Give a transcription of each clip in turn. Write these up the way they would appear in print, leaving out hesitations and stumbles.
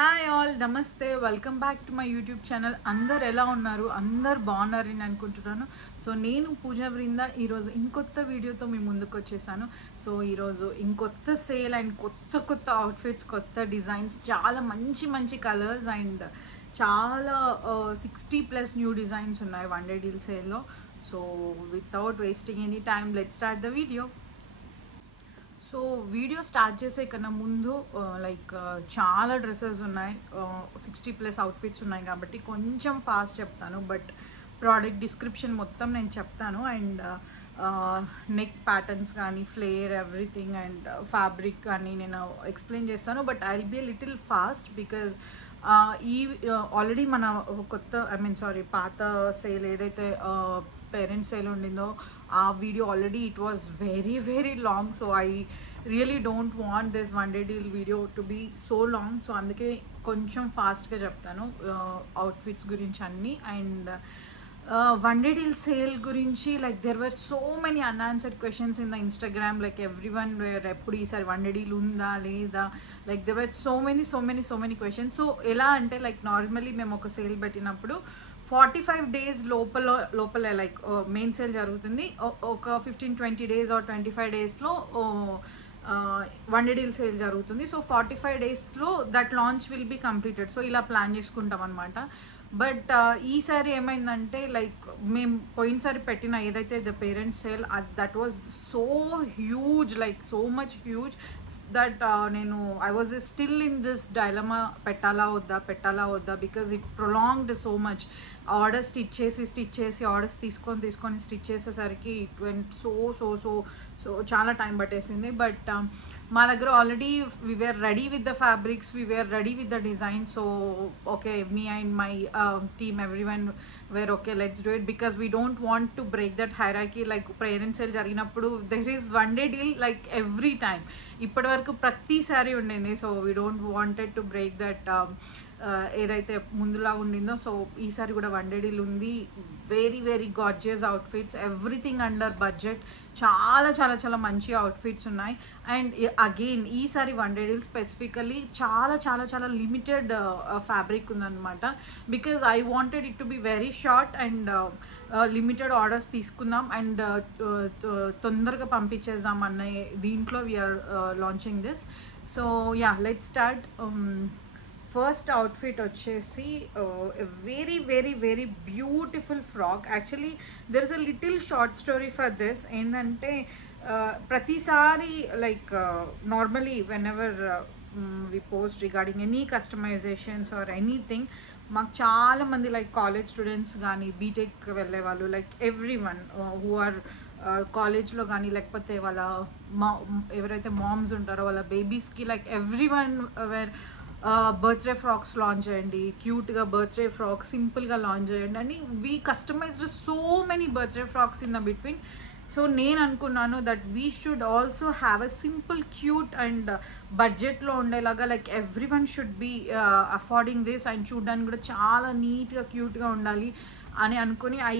Hi all, నమస్తే, welcome back to my YouTube channel. అందరు ఎలా ఉన్నారు? అందరు బాగున్నారని అనుకుంటున్నాను. సో నేను పూజా బృంద ఈరోజు ఇంకొత్త వీడియోతో మీ ముందుకు వచ్చేసాను. సో ఈరోజు ఇంకొత్త సేల్ అండ్ కొత్త కొత్త అవుట్ఫిట్స్, కొత్త డిజైన్స్, చాలా మంచి మంచి కలర్స్ అండ్ చాలా 60+ న్యూ డిజైన్స్ ఉన్నాయి వన్ డే డీల్ సేల్లో. So without wasting any time, let's start the video. So video start చేసే కన్నా ముందు చాలా డ్రెస్సెస్ ఉన్నాయి, 60+ అవుట్ఫిట్స్ ఉన్నాయి కాబట్టి కొంచెం ఫాస్ట్ చెప్తాను. బట్ ప్రోడక్ట్ డిస్క్రిప్షన్ మొత్తం నేను చెప్తాను అండ్ నెక్ ప్యాటర్న్స్ కానీ ఫ్లేర్ ఎవ్రీథింగ్ అండ్ ఫ్యాబ్రిక్ కానీ నేను ఎక్స్ప్లెయిన్ చేస్తాను. But I will be little fast because ఈ ఆల్రెడీ మన పాత సేల్ ఏదైతే పేరెంట్స్ సేల్ ఉండిందో ఆ video already it was very very long. So I really don't want this one day deal video to be so long. So అందుకే కొంచెం ఫాస్ట్గా చెప్తాను అవుట్ఫిట్స్ గురించి అన్నీ. And one day deal sale గురించి there were so many unanswered questions in the Instagram. Everyone were ఎప్పుడు ఈసారి one day deal ఉందా లేదా, there were so many questions. So ఎలా అంటే నార్మల్లీ మేము ఒక సేల్ పెట్టినప్పుడు 45 days లోపల మెయిన్ సేల్ జరుగుతుంది. ఒక 15-20 days ఆర్ 25 daysలో వన్ డే డీల్ సేల్ జరుగుతుంది. సో 45 daysలో that launch will be completed. So ఇలా ప్లాన్ చేసుకుంటాం అనమాట. బట్ ఈసారి ఏమైందంటే మేము పోయినసారి పెట్టిన ఏదైతే the parents sale that was so huge, so much huge that నేను I was still in this dilemma, పెట్టాలా వద్దా because it prolonged so much. Orders stitch చేసి ఆర్డర్స్ తీసుకొని స్టిచ్ చేసేసరికి ఇట్ వెంట్ సో చాలా టైం పట్టేసింది. బట్ మా దగ్గర already we were ready with the fabrics, we were ready with the design. So okay, me and my team, everyone were okay, let's do it because we don't want to break that hierarchy. Parent sale జరిగినప్పుడు there is one day deal every time, ఇప్పటి వరకు ప్రతిసారి ఉండింది. So we don't wanted to break that ఏదైతే ముందులా ఉండిందో. So ఈసారి కూడా one day deal ఉంది. Very very gorgeous outfits, everything under budget, చాలా మంచి అవుట్ఫిట్స్ ఉన్నాయి. అండ్ అగైన్ ఈసారి వన్ డే డీల్ స్పెసిఫికలీ చాలా లిమిటెడ్ ఫ్యాబ్రిక్ ఉందన్నమాట. Because I wanted it to be very short and limited orders తీసుకుందాం అండ్ తొందరగా పంపించేద్దాం అన్న దీంట్లో we are launching this. So yeah, let's start. First outfit వచ్చేసి very very very beautiful frock. Actually there is a little short story for this. ఏంటంటే ప్రతిసారి normally when ever we post regarding any customisations or anything, మాకు చాలామంది college students కానీ BTech వెళ్ళే వాళ్ళు every one who are కాలేజ్లో కానీ లేకపోతే వాళ్ళ ఎవరైతే మామ్స్ ఉంటారో వాళ్ళ బేబీస్కి every one wear birthday frocks launch చేయండి, క్యూట్గా బర్త్డే ఫ్రాక్స్ సింపుల్గా లాంచ్ చేయండి అని we customised so many birthday frocks in the between. So నేను అనుకున్నాను that we should also have a simple cute and బడ్జెట్లో ఉండేలాగా every one should be affording this and చూడడానికి కూడా చాలా నీట్గా క్యూట్గా ఉండాలి అని అనుకుని ఐ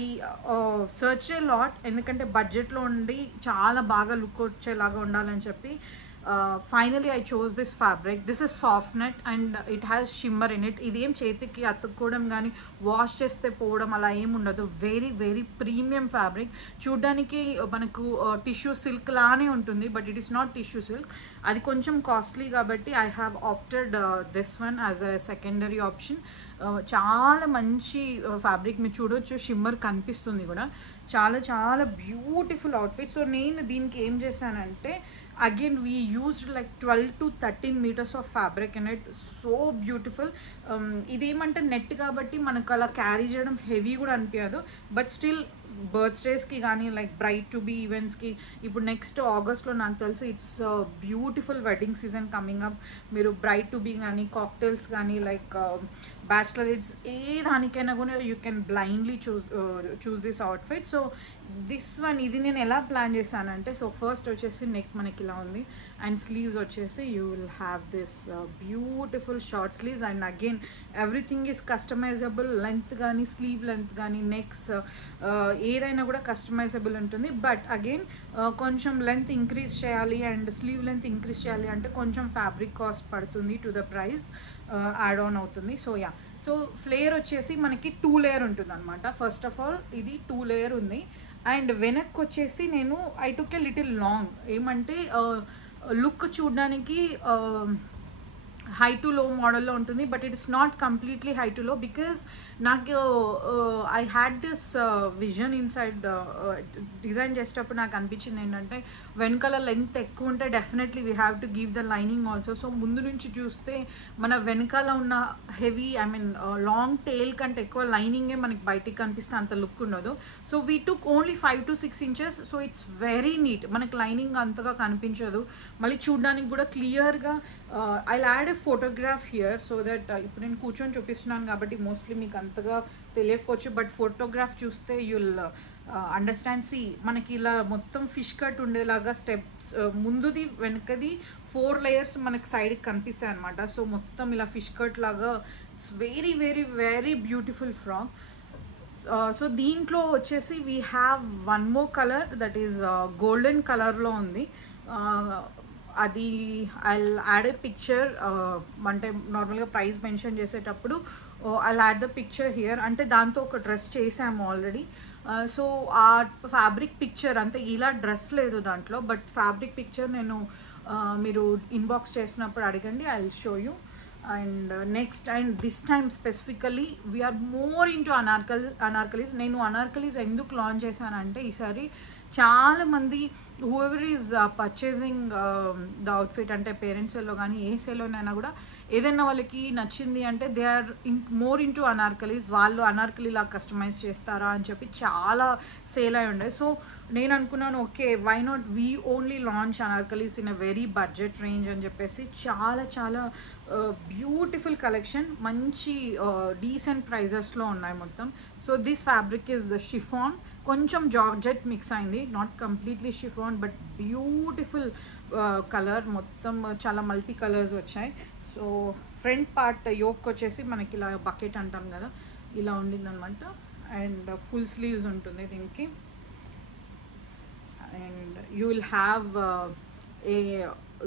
సర్చ్ ఏ లాట్. ఎందుకంటే బడ్జెట్లో ఉండి చాలా బాగా లుక్ వచ్చేలాగా ఉండాలని చెప్పి finally I chose this fabric. This is soft net and it has shimmer in it. ఇదేం చేతికి అతుక్కోవడం కానీ వాష్ చేస్తే పోవడం అలా ఏమి ఉండదు. Very very premium fabric. చూడ్డానికి మనకు టిష్యూ సిల్క్ లానే ఉంటుంది, but it is not tissue silk. అది కొంచెం కాస్ట్లీ కాబట్టి I have opted this one as a secondary option. చాలా మంచి ఫ్యాబ్రిక్, మీరు చూడొచ్చు, షిమ్మర్ కనిపిస్తుంది కూడా. చాలా బ్యూటిఫుల్ అవుట్ఫిట్. సో నేను దీనికి ఏం చేశానంటే again we used 12 to 13 meters of fabric in it. So beautiful. ఇదేమంటే నెట్ కాబట్టి మనకు అలా క్యారీ చేయడం హెవీ కూడా అనిపించదు. బట్ స్టిల్ బర్త్డేస్కి కానీ బ్రైట్ టు బీ ఈవెంట్స్కి, ఇప్పుడు నెక్స్ట్ ఆగస్ట్లో నాకు తెలిసి it's beautiful wedding season coming up. మీరు బ్రైట్ టు బీ కానీ కాక్టైల్స్ కానీ బ్యాచిలరేట్స్ ఏ దానికైనా కూడా you can blindly choose this outfit. So this one, ఇది నేను ఎలా ప్లాన్ చేశానంటే, సో ఫస్ట్ వచ్చేసి నెక్ మనకి ఇలా ఉంది అండ్ స్లీవ్స్ వచ్చేసి you will have this beautiful short sleeves. And again everything is customisable. Length కానీ స్లీవ్ లెంత్ కానీ నెక్స్ ఏదైనా కూడా కస్టమైజబుల్ ఉంటుంది. బట్ అగైన్ కొంచెం లెంత్ ఇంక్రీజ్ చేయాలి అండ్ స్లీవ్ లెంత్ ఇంక్రీజ్ చేయాలి అంటే కొంచెం ఫ్యాబ్రిక్ కాస్ట్ పడుతుంది to the price. Add on అవుతుంది. సో యా, సో ఫ్లేర్ వచ్చేసి మనకి 2 లేయర్ ఉంటుంది అనమాట. ఫస్ట్ ఆఫ్ ఆల్ ఇది 2 లేయర్ ఉంది. అండ్ వెనక్కి వచ్చేసి నేను I took a little long, ఏమంటే లుక్ చూడడానికి హై టు లో మోడల్లో ఉంటుంది, but it is not completely high to low, because నాకు I had this vision inside design చేసేటప్పుడు నాకు అనిపించింది ఏంటంటే వెనకాల లెంగ్త్ ఎక్కువ ఉంటే definitely we have to give the lining also. So ముందు నుంచి చూస్తే మన వెనకాల ఉన్న heavy I mean long tail కంటే ఎక్కువ లైనింగే మనకి బయటికి కనిపిస్తే అంత లుక్ ఉండదు. So we took only 5 to 6 inches. So it's very neat, మనకి లైనింగ్ అంతగా కనిపించదు, మళ్ళీ చూడడానికి కూడా క్లియర్గా. I add a photograph here so that ఇప్పుడు నేను కూర్చొని చూపిస్తున్నాను కాబట్టి మోస్ట్లీ మీకు అంతగా తెలియకపోవచ్చు, బట్ ఫోటోగ్రాఫ్ చూస్తే యుల్ అండర్స్టాండ్. సి మనకి ఇలా మొత్తం ఫిష్ కట్ ఉండేలాగా స్టెప్స్ ముందుది వెనకది 4 layers మనకి సైడ్కి కనిపిస్తాయి అనమాట. సో మొత్తం ఇలా ఫిష్ కట్ లాగా it's very very very beautiful frock. So దీంట్లో వచ్చేసి we have one more colour that is golden కలర్లో ఉంది. అది ఐ యాడ్ ఏ పిక్చర్, అంటే నార్మల్గా ప్రైస్ మెన్షన్ చేసేటప్పుడు I add the picture here, అంటే దాంతో ఒక డ్రెస్ చేసాము ఆల్రెడీ. సో ఆ ఫ్యాబ్రిక్ పిక్చర్ అంటే ఇలా డ్రెస్ లేదు దాంట్లో, బట్ ఫ్యాబ్రిక్ పిక్చర్ నేను మీరు ఇన్బాక్స్ చేసినప్పుడు అడగండి, I will show you. And next, and this time specifically we're more into anarkalis. నేను అనార్కలీస్ ఎందుకు లాంచ్ చేశానంటే ఈసారి చాలామంది whoever is purchasing the outfit, అంటే పేరెంట్స్ సేల్లో కానీ ఏ సేల్లోనైనా కూడా ఏదైనా వాళ్ళకి నచ్చింది అంటే they are more into anarkalis, వాళ్ళు అనార్కలీలా కస్టమైజ్ చేస్తారా అని చెప్పి చాలా సేల్ అయి ఉండే. సో నేను అనుకున్నాను okay why not we only launch anarkalis in a very budget range అని చెప్పేసి. చాలా చాలా బ్యూటిఫుల్ కలెక్షన్, మంచి డీసెంట్ ప్రైజెస్లో ఉన్నాయి మొత్తం. So this fabric is chiffon, కొంచెం జార్జెట్ మిక్స్ అయింది, not completely chiffon but beautiful colour, మొత్తం చాలా మల్టీ కలర్స్ వచ్చాయి. సో ఫ్రంట్ పార్ట్ యోక్ వచ్చేసి మనకి ఇలా బకెట్ అంటాం కదా, ఇలా ఉండిందనమాట. అండ్ ఫుల్ స్లీవ్స్ ఉంటుంది దీనికి. And you will have a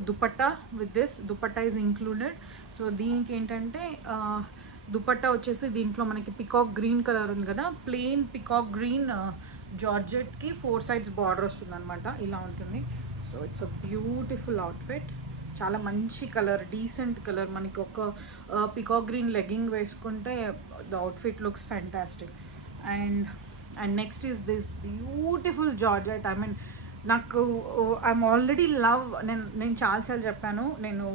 dupatta with this, dupatta is included. So దీనికి ఏంటంటే దుపట్టా వచ్చేసి దీంట్లో మనకి పికాక్ గ్రీన్ కలర్ ఉంది కదా, ప్లెయిన్ పికాక్ గ్రీన్ జార్జెట్కి 4 sides బార్డర్ వస్తుంది అనమాట, ఇలా ఉంటుంది. So it's a beautiful outfit, చాలా మంచి కలర్, డీసెంట్ కలర్. మనకి ఒక పికాక్ గ్రీన్ లెగ్గింగ్ వేసుకుంటే the outfit looks fantastic. And next is this beautiful georgette. I mean నాకు ఐఎమ్ ఆల్రెడీ లవ్, నేను చాలాసార్లు చెప్పాను, నేను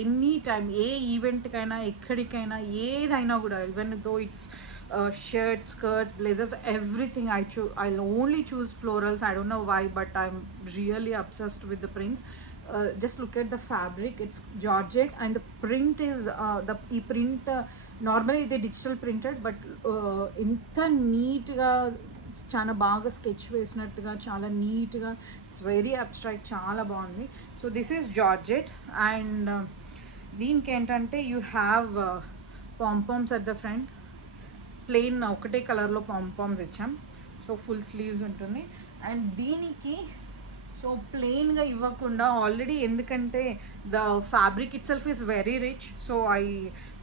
ఎనీ టైం ఏ ఈవెంట్కైనా ఎక్కడికైనా ఏదైనా కూడా, even though it's shirts, skirts, blazers, everything I'll only choose florals. I don't know why, but I'm really obsessed with the prints. Just look at the fabric, it's georgette and the print is the print normally ఇది digital printed, but ఇంత నీట్గా చాలా బాగా sketch వేసినట్టుగా చాలా నీట్గా, it's very abstract, చాలా బాగుంది. So this is georgette. And దీనికి ఏంటంటే you have pompoms at the front, plain ఒకటే కలర్లో పాంపామ్స్ ఇచ్చాం. సో ఫుల్ స్లీవ్స్ ఉంటుంది. అండ్ దీనికి సో ప్లెయిన్గా ఇవ్వకుండా ఆల్రెడీ, ఎందుకంటే the fabric it self is very rich, so I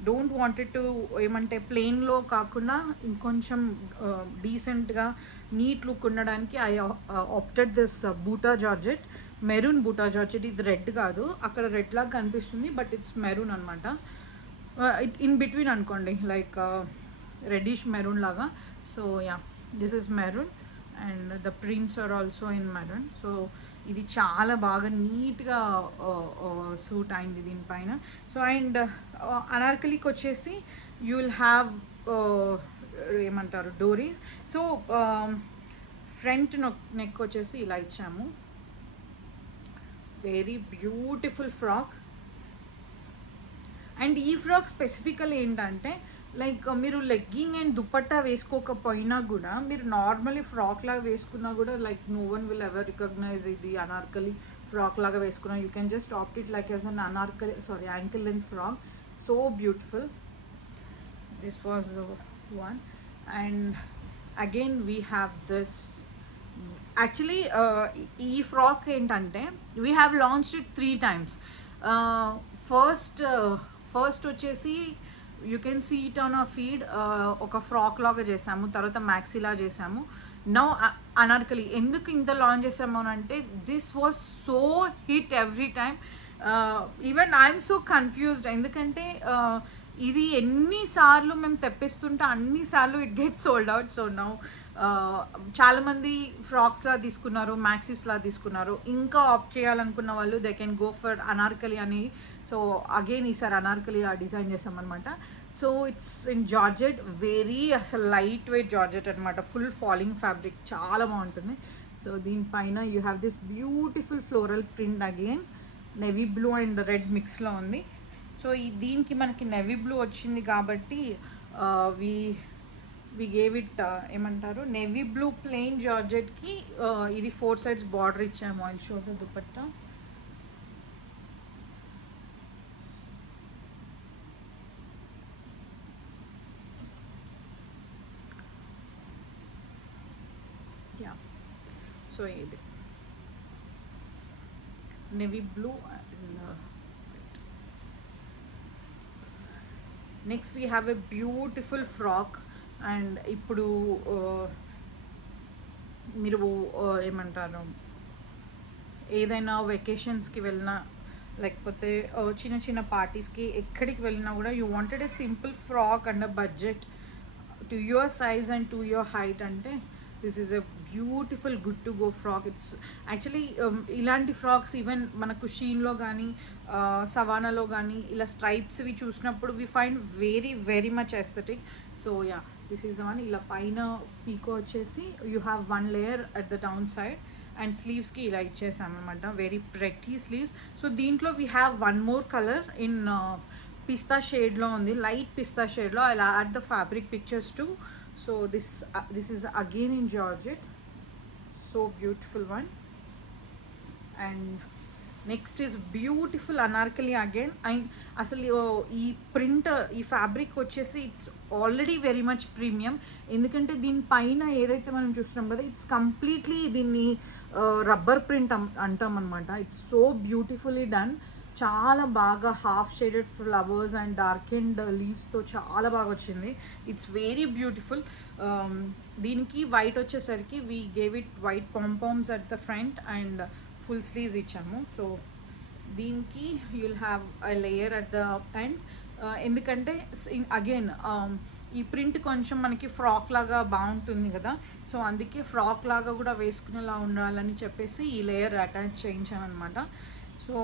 don't wanted to ఏమంటే ప్లెయిన్లో కాకుండా ఇంకొంచెం డీసెంట్గా నీట్ లుక్ ఉండడానికి ఐ ఆప్టెడ్ దిస్ బూటా జార్జెట్, మెరూన్ బూటా జార్జెట్. ఇది రెడ్ కాదు, అక్కడ రెడ్ లాగా కనిపిస్తుంది బట్ ఇట్స్ మెరూన్ అనమాట, ఇన్ బిట్వీన్ అనుకోండి, లైక్ రెడ్డిష్ మెరూన్ లాగా. So yeah, this is maroon and the prints are also in maroon. So ఇది చాలా బాగా నీట్గా సూట్ అయింది దీనిపైన. సో అండ్ అనార్కలికి వచ్చేసి యూ విల్ హ్యావ్ ఏమంటారు డోరీస్. సో ఫ్రంట్ నెక్ వచ్చేసి ఇలా ఇచ్చాము, వెరీ బ్యూటిఫుల్ ఫ్రాక్. అండ్ ఈ ఫ్రాక్ స్పెసిఫికల్ ఏంటంటే లైక్ మీరు లెగ్గింగ్ అండ్ దుపట్టా వేసుకోకపోయినా కూడా, మీరు నార్మల్లీ ఫ్రాక్ లాగా వేసుకున్నా కూడా like no one will ever recognise ఇది అనార్కలి ఫ్రాక్ లాగా వేసుకున్నా. You can just opt it like as an ankle length frock. So beautiful. This was one. And again we have this. Actually ఈ frock ఏంటంటే we have launched it 3 times. First first వచ్చేసి you can see it on a feed, ఒక frock లాగా చేసాము, తర్వాత మ్యాక్సీలా చేసాము. Now Anarkali ఎందుకు ఇంత లాంచ్ చేసాము అని అంటే this was so hit every time. Even I'm so confused, ఎందుకంటే ఇది ఎన్నిసార్లు మేము తెప్పిస్తుంటే అన్నిసార్లు it get sold out. So now చాలామంది ఫ్రాక్స్లా తీసుకున్నారు, మ్యాక్సీస్లా తీసుకున్నారు. ఇంకా ఆప్ట్ చేయాలనుకున్న వాళ్ళు they can go for Anarkali అని. సో అగైన్ ఈసారి అనార్కలి డిజైన్ చేసామన్నమాట. So it's in georgette, very అసలు లైట్ వెయిట్ జార్జెట్ అనమాట, ఫుల్ ఫాలింగ్ ఫ్యాబ్రిక్, చాలా బాగుంటుంది. సో దీనిపైన you have this beautiful floral print, again navy blue and red మిక్స్లో ఉంది. సో దీనికి మనకి నెవీ బ్లూ వచ్చింది కాబట్టి వి గేవ్ ఇట్ ఏమంటారు, నెవీ బ్లూ ప్లెయిన్ జార్జెట్కి ఇది 4 sides బార్డర్ ఇచ్చాము. I'll show the dupatta. Yeah, so ఇది navy blue and next we have a beautiful frock. And ఇప్పుడు మీరు ఏమంటారు, ఏదైనా వెకేషన్స్కి వెళ్ళినా లేకపోతే చిన్న చిన్న పార్టీస్కి ఎక్కడికి వెళ్ళినా కూడా you wanted a simple frock and a budget to your size and to your height అంటే this is a beautiful good to go frock. It's actually ఇలాంటి ఫ్రాక్స్ ఈవెన్ మనకు షీన్లో కానీ సవానాలో కానీ ఇలా స్ట్రైప్స్వి చూసినప్పుడు we find very very much aesthetic. So yeah, this is the one. ఇలా పైన పీకో వచ్చేసి you have 1 layer at the down side and స్లీవ్స్కి ఇలా ఇచ్చేసామన్నమాట, వెరీ ప్రెటీ స్లీవ్స్. సో దీంట్లో we have 1 more colour in pista షేడ్లో ఉంది, లైట్ పిస్తా షేడ్లో. I add the fabric pictures too. So this is again in georgette, so beautiful one. And next is beautiful anarkali again. And asali ee print ee fabric vachesi it's already very much premium, endukante din paina edaithe manam chustunam kada it's completely dinni rubber print antam anamata. It's so beautifully done, చాలా బాగా half shaded flowers and dark and లీవ్స్తో చాలా బాగా వచ్చింది. It's very beautiful. దీనికి white వచ్చేసరికి we gave it white pompoms at the front and full sleeves ఇచ్చాము. So దీనికి you'll have a layer at the end, ఎందుకంటే అగైన్ ఈ ప్రింట్ కొంచెం మనకి ఫ్రాక్ లాగా బాగుంటుంది కదా, సో అందుకే ఫ్రాక్ లాగా కూడా వేసుకునేలా ఉండాలని చెప్పేసి ఈ లేయర్ అటాచ్ చేయించామన్నమాట. సో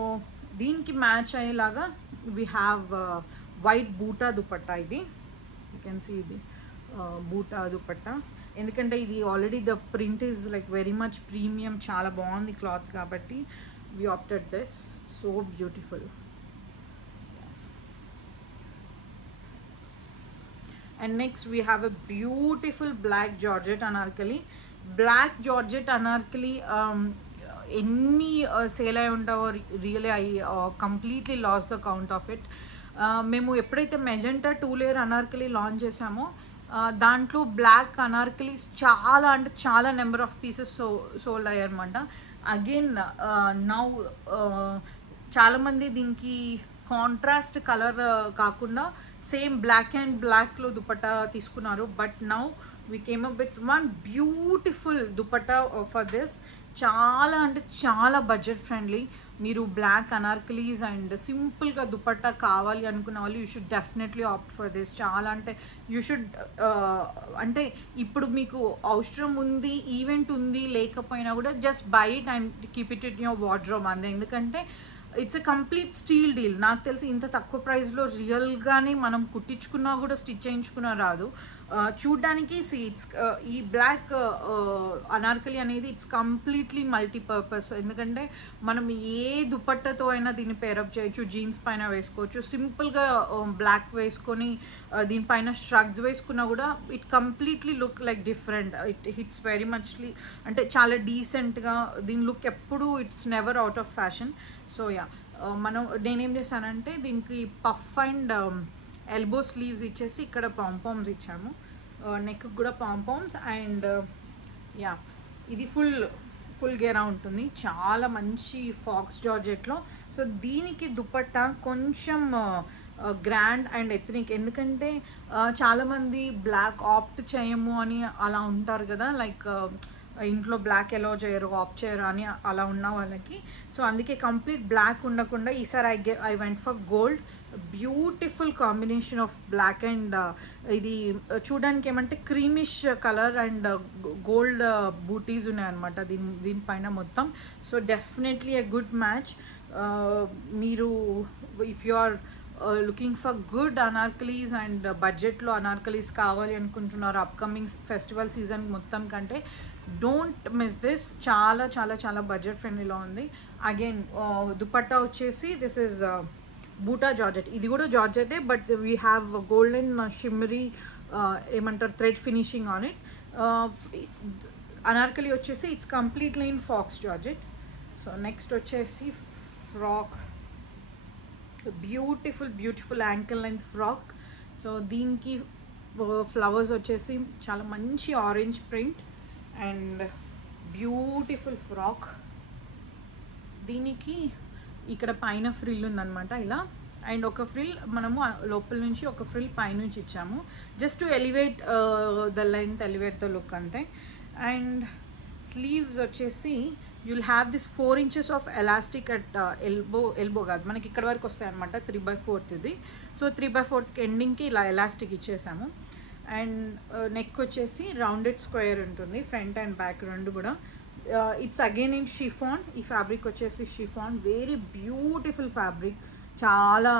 దీనికి మ్యాచ్ అయ్యేలాగా వీ హ్యావ్ వైట్ బూటా దుపట్టా. ఇది యూ కెన్ సీ, ఇది బూటా దుపట్టా, ఎందుకంటే ఇది already the print is like very much premium, చాలా బాగుంది క్లాత్ కాబట్టి we opted this. So beautiful. And next we have a beautiful black georgette anarkali. Black georgette anarkali ఎన్ని సేల్ అయి ఉంటావో really I completely lost the count of it. మేము ఎప్పుడైతే magenta 2 layer Anarkali launch చేసామో దాంట్లో బ్లాక్ అనార్కలీస్ చాలా అంటే చాలా నెంబర్ ఆఫ్ పీసెస్ సోల్డ్ అయ్యారన్నమాట. అగైన్ నౌ చాలామంది దీనికి కాంట్రాస్ట్ కలర్ కాకుండా సేమ్ బ్లాక్ అండ్ బ్లాక్లో దుపట్టా తీసుకున్నారు. But now we came up with 1 beautiful dupatta for this. చాలా అంటే చాలా బడ్జెట్ ఫ్రెండ్లీ. మీరు బ్లాక్ అనార్కలీస్ అండ్ సింపుల్గా దుపట్టా కావాలి అనుకున్న వాళ్ళు you should definitely opt for this. చాలా అంటే యూ షుడ్ అంటే ఇప్పుడు మీకు అవసరం ఉంది, ఈవెంట్ ఉంది లేకపోయినా కూడా just by it and keep it in your wardrobe అంతే. ఎందుకంటే it's a complete steel deal. నాకు తెలిసి ఇంత తక్కువ ప్రైస్లో రియల్గానే మనం కుట్టించుకున్నా కూడా స్టిచ్ చేయించుకున్నా రాదు. చూడ్డానికి ఇట్స్ ఈ బ్లాక్ అనార్కలి అనేది ఇట్స్ కంప్లీట్లీ మల్టీపర్పస్. ఎందుకంటే మనం ఏ దుపట్టతో అయినా దీన్ని పేరప్ చేయొచ్చు, జీన్స్ పైన వేసుకోవచ్చు, సింపుల్గా బ్లాక్ వేసుకొని దీనిపైన స్ట్రగ్స్ వేసుకున్నా కూడా it completely look like different. It hits very muchly అంటే చాలా డీసెంట్గా దీని లుక్ ఎప్పుడు it's never out of fashion. So yeah, నేనేం చేశానంటే దీనికి పఫ్ అండ్ ఎల్బో స్లీవ్స్ ఇచ్చేసి ఇక్కడ పాంపామ్స్ ఇచ్చాము, నెక్ కూడా పాంపామ్స్. అండ్ యా, ఇది ఫుల్ గేరా ఉంటుంది, చాలా మంచి ఫాక్స్ జార్జెట్లో. సో దీనికి దుపట్టా కొంచెం గ్రాండ్ అండ్ ఎథనిక్. ఎందుకంటే చాలామంది బ్లాక్ ఆప్ట్ చేయము అని అలా ఉంటారు కదా, లైక్ ఇంట్లో బ్లాక్ ఎలా చేయరు, ఆప్ట్ చేయరు అని అలా ఉన్న వాళ్ళకి. సో అందుకే కంప్లీట్ బ్లాక్ ఉండకుండా ఈసారి I went for gold. Beautiful combination of black and ఇది చూడడానికి ఏమంటే క్రీమిష్ కలర్ అండ్ గోల్డ్ బూటీస్ ఉన్నాయన్నమాట దీనిపైన మొత్తం. So definitely a good match. మీరు if you are looking for good anarkalis and బడ్జెట్లో అనార్కలీస్ కావాలి అనుకుంటున్నారు అప్కమింగ్ ఫెస్టివల్ సీజన్ మొత్తం కంటే, డోంట్ మిస్ దిస్. చాలా చాలా చాలా బడ్జెట్ ఫ్రెండ్లీలో ఉంది. అగైన్ దుపట్టా వచ్చేసి దిస్ ఇస్ బూటా జార్జెట్. ఇది కూడా జార్జెటే, but we have golden shimmery ఏమంటారు thread finishing on it. Anarkali వచ్చేసి it's completely in faux georgette. So next వచ్చేసి frock, beautiful beautiful ankle length frock. So దీనికి ఫ్లవర్స్ వచ్చేసి చాలా మంచి orange print and beautiful frock. దీనికి ఇక్కడ పైన ఫ్రిల్ ఉందన్నమాట ఇలా, అండ్ ఒక ఫ్రిల్ మనము లోపల నుంచి ఒక ఫ్రిల్ పైనుంచి ఇచ్చాము just to elevate the length, elevate the look అంతే. అండ్ స్లీవ్స్ వచ్చేసి you'll have this 4 inches of elastic at elbow కాదు మనకి ఇక్కడ వరకు వస్తాయి అనమాట 3/4 ఇది. సో 3/4 ఎండింగ్కి ఇలా ఎలాస్టిక్ ఇచ్చేసాము. అండ్ నెక్ వచ్చేసి రౌండెడ్ స్క్వేర్ ఉంటుంది ఫ్రంట్ అండ్ బ్యాక్ రెండు కూడా. It's again in chiffon. ఈ ఫ్యాబ్రిక్ వచ్చేసి షిఫాన్, వెరీ బ్యూటిఫుల్ ఫ్యాబ్రిక్, చాలా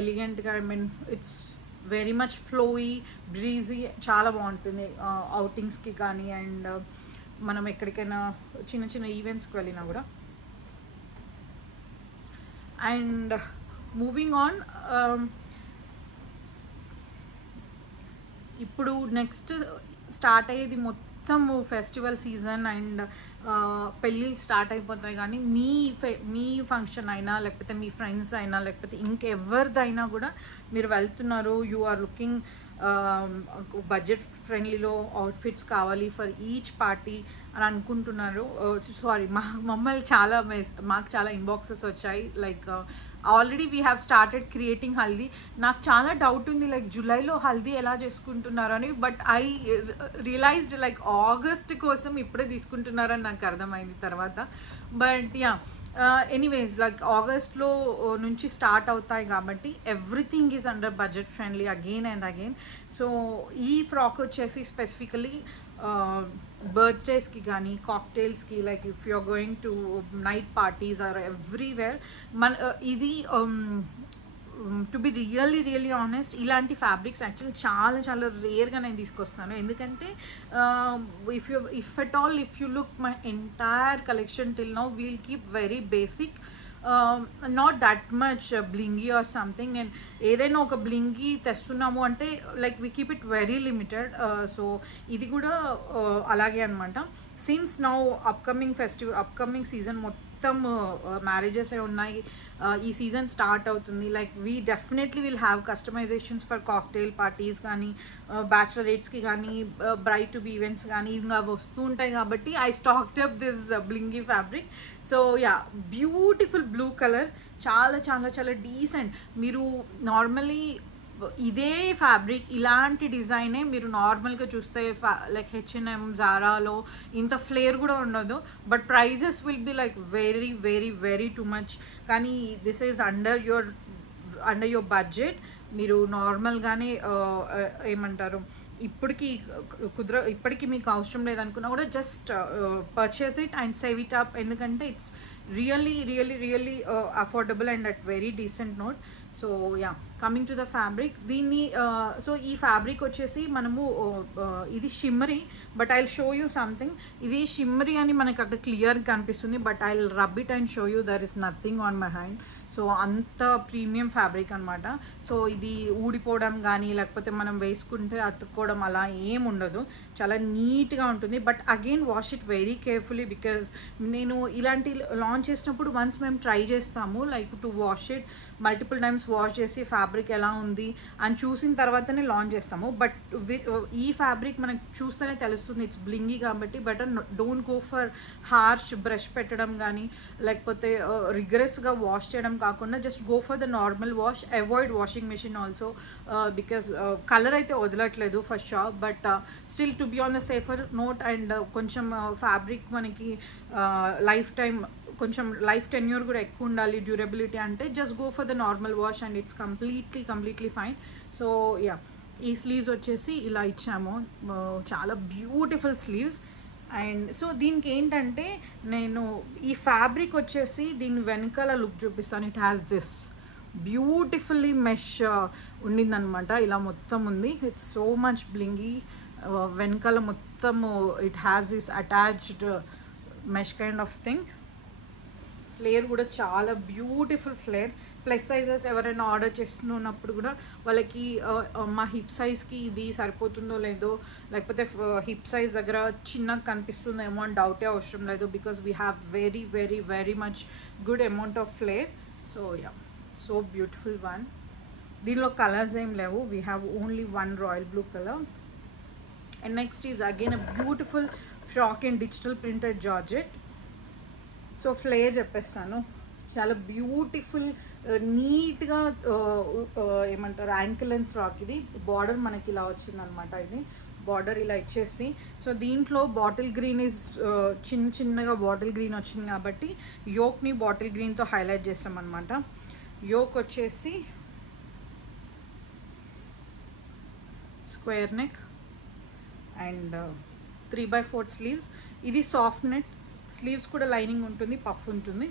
ఎలిగెంట్గా, I mean it's very much flowy, breezy, చాలా బాగుంటుంది అవుటింగ్స్కి కానీ అండ్ మనం ఎక్కడికైనా చిన్న చిన్న ఈవెంట్స్కి వెళ్ళినా కూడా. అండ్ మూవింగ్ ఆన్, ఇప్పుడు నెక్స్ట్ స్టార్ట్ అయ్యేది మొత్తం ఫెస్టివల్ సీజన్ అండ్ పెళ్ళిళ్ళు స్టార్ట్ అయిపోతాయి. కానీ మీ ఫంక్షన్ అయినా లేకపోతే మీ ఫ్రెండ్స్ అయినా లేకపోతే ఇంకెవరిదైనా కూడా మీరు వెళ్తున్నారు, యు ఆర్ లుకింగ్ బడ్జెట్ ఫ్రెండ్లీలో అవుట్ఫిట్స్ కావాలి ఫర్ ఈచ్ పార్టీ అని అనుకుంటున్నారు. సారీ, మాకు చాలా ఇన్బాక్సెస్ వచ్చాయి, like already we have started creating haldi. నాకు చాలా డౌట్ ఉంది లైక్ జూలైలో హల్దీ ఎలా చేసుకుంటున్నారు అని, but I realised like August కోసం ఇప్పుడే తీసుకుంటున్నారని నాకు అర్థమైంది తర్వాత. బట్ యా, ఎనీవేస్ లైక్ ఆగస్ట్లో నుంచి స్టార్ట్ అవుతాయి కాబట్టి everything is under budget friendly again and again. So ఈ ఫ్రాక్ వచ్చేసి స్పెసిఫికలీ బర్త్డేస్కి కానీ కాక్టైల్స్కి, like if you are going to night parties or everywhere, ఇది టు బి రియల్లీ ఆనెస్ట్ ఇలాంటి ఫ్యాబ్రిక్స్ యాక్చువల్లీ చాలా చాలా రేర్గా నేను తీసుకొస్తాను. ఎందుకంటే if at all if you look my entire collection till now we'll keep very basic, not that much blingy or something. నేను ఏదైనా ఒక బ్లింగీ తెస్తున్నాము అంటే like we keep it very limited. So ఇది కూడా అలాగే అనమాట. సిన్స్ నౌ అప్కమింగ్ సీజన్ మొత్తం marriages ఉన్నాయి, ఈ సీజన్ స్టార్ట్ అవుతుంది. Like we definitely will have customisations for cocktail parties కానీ బ్యాచులరేట్స్కి కానీ బ్రైట్ టు బీ ఈవెంట్స్ కానీ ఇంకా వస్తూ ఉంటాయి. కాబట్టి I stocked up this blingy fabric. So yeah, beautiful blue colour, చాలా చాలా చాలా డీసెంట్. మీరు నార్మలీ ఇదే ఫ్యాబ్రిక్ ఇలాంటి డిజైనే మీరు నార్మల్గా చూస్తే లైక్ H&M, జారాలో ఇంత ఫ్లేర్ కూడా ఉండదు, but prices will be like very very very too much. కానీ this is under your budget. మీరు నార్మల్గానే ఏమంటారు ఇప్పటికి మీకు అవసరం లేదనుకున్నా కూడా just purchase it and save it up. ఎందుకంటే it's really affordable and at very decent note. So yeah, coming to the fabric, దీన్ని సో ఈ ఫ్యాబ్రిక్ వచ్చేసి మనము ఇది shimmery, but I will show you something. ఇది షిమ్మరీ అని మనకు అక్కడ క్లియర్గా కనిపిస్తుంది, but I will rub it and show you there is nothing on my hand. So అంత ప్రీమియం ఫ్యాబ్రిక్ అనమాట. సో ఇది ఊడిపోవడం కానీ లేకపోతే మనం వేసుకుంటే అతుక్కోవడం అలా ఏం ఉండదు, చాలా నీట్గా ఉంటుంది. But again wash it very carefully, because నేను ఇలాంటి లాంచ్ చేసినప్పుడు వన్స్ మేము ట్రై చేస్తాము like to wash it multiple times wash చేసి ఫ్యాబ్రిక్ ఎలా ఉంది అని చూసిన తర్వాతనే లాంచ్ చేస్తాము. బట్ ఈ ఫ్యాబ్రిక్ మనకు చూస్తేనే తెలుస్తుంది ఇట్స్ బ్లింగీ కాబట్టి. Better don't go for harsh brush పెట్టడం కానీ లేకపోతే రిగరస్గా వాష్ చేయడం కాకుండా just go for the normal wash. Avoid washing machine also because colour అయితే వదలట్లేదు for sure. But still to be on the safer note and కొంచెం ఫ్యాబ్రిక్ మనకి లైఫ్ టైం కొంచెం లైఫ్ టెన్యూర్ కూడా ఎక్కువ ఉండాలి, డ్యూరబిలిటీ అంటే just go for the normal wash and it's completely fine. So yeah, ఈ స్లీవ్స్ వచ్చేసి ఇలా ఇచ్చాము, చాలా బ్యూటిఫుల్ స్లీవ్స్. అండ్ సో దీనికి ఏంటంటే నేను ఈ ఫ్యాబ్రిక్ వచ్చేసి దీని వెనకాల లుక్ చూపిస్తాను. It has this beautifully mesh ఉండిందనమాట, ఇలా మొత్తం ఉంది. It's so much blingy. వెనకాల మొత్తము it has this attached mesh kind of thing. Flare కూడా చాలా బ్యూటిఫుల్ ఫ్లేర్. ప్లస్ సైజెస్ ఎవరైనా ఆర్డర్ చేస్తున్నప్పుడు కూడా వాళ్ళకి మా హిప్ సైజ్కి ఇది సరిపోతుందో లేదో, లేకపోతే హిప్ సైజ్ దగ్గర చిన్నగా కనిపిస్తుందేమో అని డౌటే అవసరం లేదు. Because we have very very very much good amount of flare. So yeah, so beautiful one. దీనిలో కలర్స్ ఏం లేవు, we have only one royal blue colour. And next is again a beautiful frock in digital printed georgette. So flare చెప్పేస్తాను, చాలా beautiful నీట్గా ఏమంటారు ankle length frock. ఇది border మనకి ఇలా వచ్చిందనమాట. ఇది బార్డర్ ఇలా ఇచ్చేసి, సో దీంట్లో బాటిల్ గ్రీన్ ఇస్ చిన్నగా బాటిల్ గ్రీన్ వచ్చింది కాబట్టి యోక్ని బాటిల్ గ్రీన్తో హైలైట్ చేస్తామన్నమాట. యోక్ వచ్చేసి స్క్వేర్ నెక్ అండ్ 3/4 స్లీవ్స్. ఇది సాఫ్ట్ నెట్, స్లీవ్స్ కూడా లైనింగ్ ఉంటుంది, పఫ్ ఉంటుంది.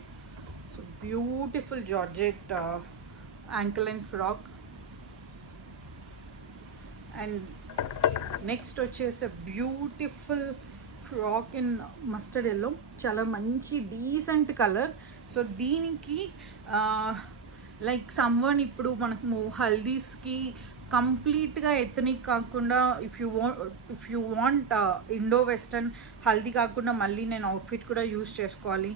So beautiful georgette ankle length frock. And next వచ్చేసి beautiful frock in mustard yellow, చాలా మంచి డీసెంట్ కలర్. సో దీనికి లైక్ సమ్వన్ ఇప్పుడు మనకు హల్దీస్కి కంప్లీట్గా ఎథనిక్ కాకుండా if you want Indo western, haldi కాకుండా మళ్ళీ నేను అవుట్ఫిట్ కూడా యూజ్ చేసుకోవాలి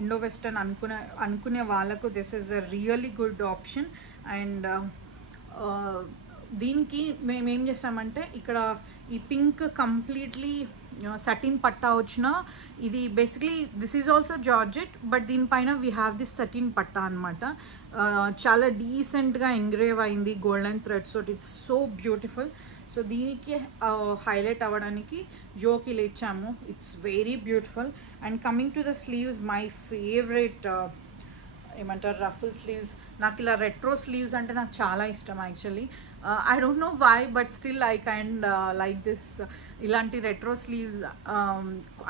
ఇండో వెస్టర్న్ అనుకునే వాళ్ళకు this is a really good option. And దీనికి మేము ఏం చేసామంటే ఇక్కడ ఈ పింక్ కంప్లీట్లీ సటిన్ పట్టా వచ్చిన, ఇది basically this is also georgette but దీనిపైన వీ హ్యావ్ దిస్ సటిన్ పట్టా అనమాట. చాలా డీసెంట్గా ఎంగ్రేవ్ అయింది golden threads. It's so beautiful. So దీనికి హైలైట్ అవ్వడానికి యోకిల్ ఇచ్చాము. It's very beautiful. And coming to the sleeves, my favourite ఏమంటారు రఫుల్ స్లీవ్స్. నాకు ఇలా రెట్రో స్లీవ్స్ అంటే నాకు చాలా ఇష్టం actually. I don't know why, but still I kind like this. ఇలాంటి రెట్రో స్లీవ్స్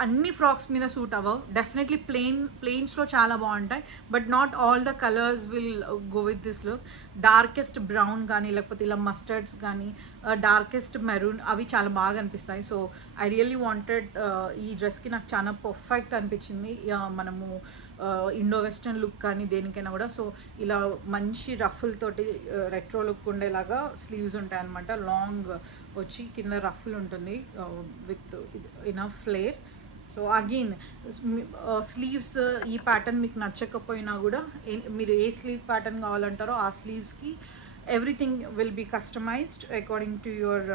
అన్ని ఫ్రాక్స్ మీద సూట్ అవ్వవు. డెఫినెట్లీ ప్లెయిన్స్లో చాలా బాగుంటాయి, but not all the colours will go with this look. Darkest brown కానీ లేకపోతే ఇలా మస్టర్డ్స్ కానీ డార్కెస్ట్ మెరూన్ అవి చాలా బాగా అనిపిస్తాయి. సో ఐ రియల్లీ వాంటెడ్ ఈ డ్రెస్కి నాకు చాలా పర్ఫెక్ట్ అనిపించింది. మనము ఇండో వెస్టర్న్ లుక్ కానీ దేనికైనా కూడా. సో ఇలా మంచి రఫుల్ తోటి రెట్రో లుక్ ఉండేలాగా స్లీవ్స్ ఉంటాయి అనమాట. లాంగ్ వచ్చి కింద రఫుల్ ఉంటుంది with enough flare. So again sleeves ఈ ప్యాటర్న్ మీకు నచ్చకపోయినా కూడా మీరు ఏ స్లీవ్ ప్యాటర్న్ కావాలంటారో ఆ స్లీవ్స్కి everything will be customised according to your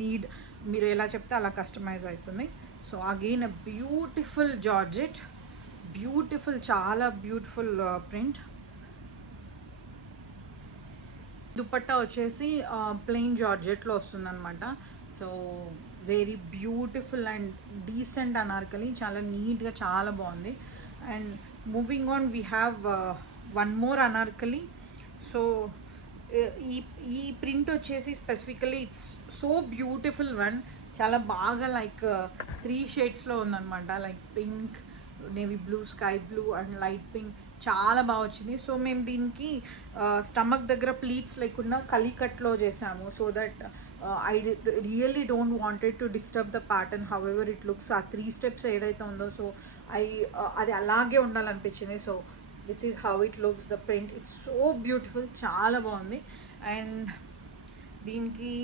need. మీరు ఎలా చెప్తే అలా కస్టమైజ్ అవుతుంది. So again a beautiful georgette, beautiful, చాలా బ్యూటిఫుల్ ప్రింట్. దుపట్టా వచ్చేసి ప్లెయిన్ జార్జెట్లో వస్తుందన్నమాట. So very beautiful and decent anarkali, చాలా నీట్గా చాలా బాగుంది. And moving on we have one more anarkali. So ఈ ప్రింట్ వచ్చేసి specifically it's so beautiful one. చాలా బాగా లైక్ 3 షేడ్స్లో ఉందన్నమాట. Like pink, navy blue, sky blue and light pink, చాలా బాగా వచ్చింది. సో మేము దీనికి స్టమక్ దగ్గర ప్లీట్స్ లేకుండా కలీకట్లో చేసాము. So that I really don't wanted to disturb the pattern however it looks. ఆ 3 స్టెప్స్ ఏదైతే ఉందో సో అది అలాగే ఉండాలనిపించింది. So this is how it looks the print. It's so beautiful, చాలా బాగుంది. అండ్ దీనికి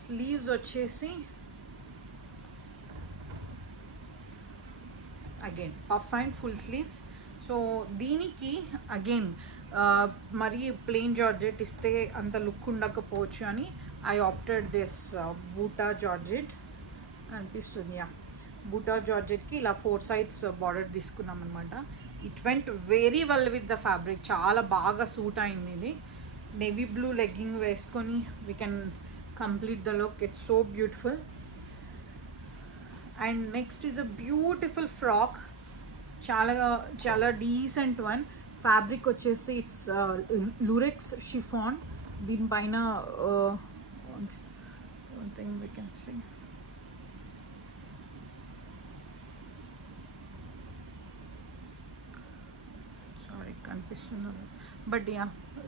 స్లీవ్స్ వచ్చేసి again puff and full sleeves. So దీనికి అగైన్ మరి ప్లెయిన్ జార్జెట్ ఇస్తే అంత లుక్ ఉండకపోవచ్చు అని ఐ ఆప్టెడ్ దిస్ బూటా జార్జెట్ అనిపిస్తుంది. బూటా జార్జెట్కి ఇలా 4 sides బార్డర్ తీసుకున్నాం అనమాట. It went very well with the fabric, చాలా బాగా సూట్ అయింది. ఇది నేవీ బ్లూ లెగ్గింగ్ వేసుకొని we can complete the look. It's so beautiful. And next is a beautiful frock, చాలా చాలా డీసెంట్ వన్. ఫ్యాబ్రిక్ వచ్చేసి ఇట్స్ లూరెక్స్ షిఫాన్. దీనిపైన thing we can see కనిపిస్తున్నారు, బట్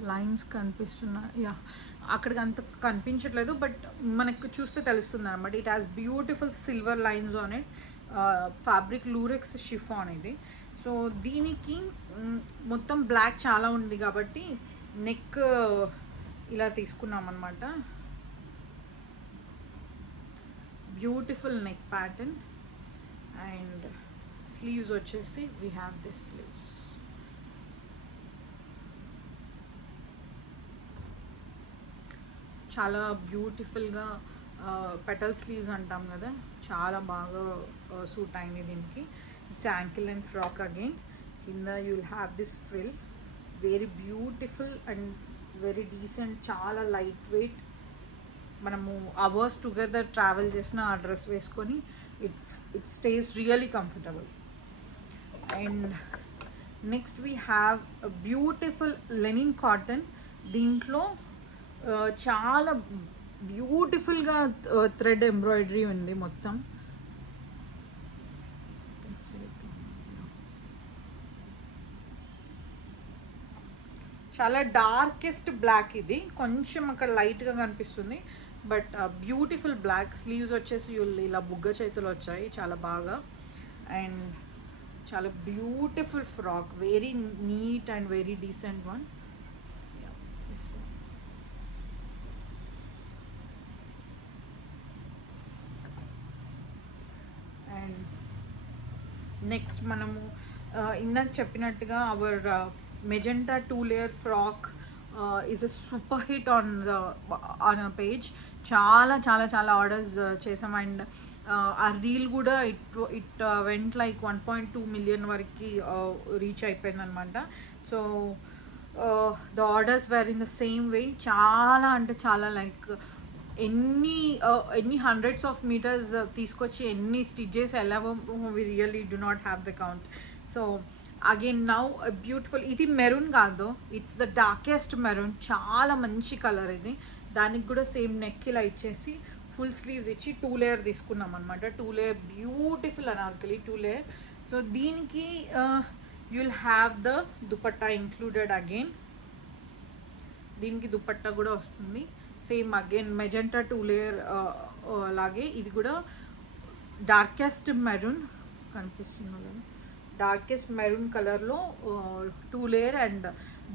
లైన్స్ కనిపిస్తున్నాయి. అక్కడికి అంత కనిపించట్లేదు, బట్ మనకు చూస్తే తెలుస్తుంది అనమాట. It has beautiful silver lines on it. Fabric Lurex chiffon ఇది. సో దీనికి మొత్తం బ్లాక్ చాలా ఉంది కాబట్టి నెక్ ఇలా తీసుకున్నాం అనమాట. Beautiful neck pattern. And sleeves వచ్చేసి వీ హ్యావ్ దిస్ స్లీవ్స్. చాలా బ్యూటిఫుల్గా పెటల్ స్లీవ్స్ అంటాం కదా, చాలా బాగా సూట్ అయింది దీనికి. It's ankle and frock again. కింద you will have this frill. Very beautiful and very decent, చాలా లైట్ వెయిట్. మనము అవర్స్ టుగెదర్ ట్రావెల్ చేసిన ఆ డ్రెస్ వేసుకొని it stays really comfortable. And next we have beautiful linen cotton. దీంట్లో చాలా బ్యూటిఫుల్గా thread embroidery ఉంది మొత్తం. చాలా డార్కెస్ట్ బ్లాక్. ఇది కొంచెం అక్కడ లైట్గా కనిపిస్తుంది, బట్ బ్యూటిఫుల్ బ్లాక్. స్లీవ్స్ వచ్చేసి ఇలా బుగ్గ చేతులు వచ్చాయి, చాలా బాగా. అండ్ చాలా beautiful frock, very neat and very decent one. And next మనము ఇందాక చెప్పినట్టుగా our magenta 2-layer frock is a super hit on a page. చాలా చాలా చాలా ఆర్డర్స్ చేసాం. అండ్ ఆ రీల్ కూడా ఇట్ వెంట్ లైక్ 1.2 million వరకు రీచ్ అయిపోయింది అనమాట. So the orders were in the same way. చాలా అంటే చాలా లైక్ ఎన్ని హండ్రెడ్స్ ఆఫ్ మీటర్స్ తీసుకొచ్చి ఎన్ని స్టిచెస్ ఎలాగో we really do not have the count. So again now beautiful. ఇది మెరూన్ కాదు, ఇట్స్ ద డార్కెస్ట్ మెరూన్. చాలా మంచి కలర్ ఇది. దానికి కూడా సేమ్ నెక్ ఇలా ఇచ్చేసి ఫుల్ స్లీవ్స్ ఇచ్చి 2-layer తీసుకున్నాం అనమాట. 2-layer beautiful anarkali 2-layer. So దీనికి you will have the dupatta included again. దీనికి దుపట్టా కూడా వస్తుంది సేమ్ అగైన్ మెజెంటా 2-layer లాగే. ఇది కూడా డార్కెస్ట్ మెరూన్ కనిపిస్తుంది, డార్కెస్ట్ మెరూన్ కలర్లో 2-layer అండ్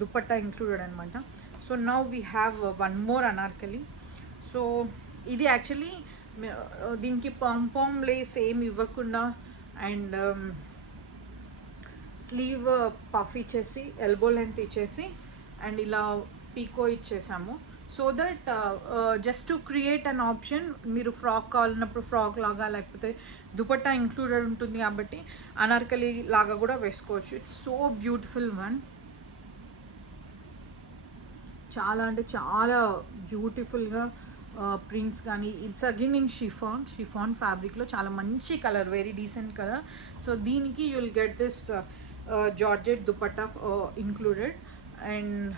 దుపట్టా ఇంక్లూడెడ్ అనమాట. So now we have one more anarkali. So ఇది యాక్చువల్లీ దీనికి పాంపామ్ లేస్ ఏం ఇవ్వకుండా అండ్ స్లీవ్ పఫ్ ఇచ్చేసి ఎల్బో లెంత్ ఇచ్చేసి అండ్ ఇలా పీకో ఇచ్చేసాము. So that just to create an option, మీరు ఫ్రాక్ కావాలన్నప్పుడు ఫ్రాక్ లాగా, లేకపోతే దుపట్టా ఇంక్లూడెడ్ ఉంటుంది కాబట్టి అనార్కలి లాగా కూడా వేసుకోవచ్చు. It's so beautiful one. చాలా అంటే చాలా బ్యూటిఫుల్గా ప్రింట్స్ కానీ. ఇట్స్ అగైన్ ఇన్ షిఫాన్ ఫ్యాబ్రిక్లో చాలా మంచి colour, very decent colour. So దీనికి you will get this georgette dupatta included. And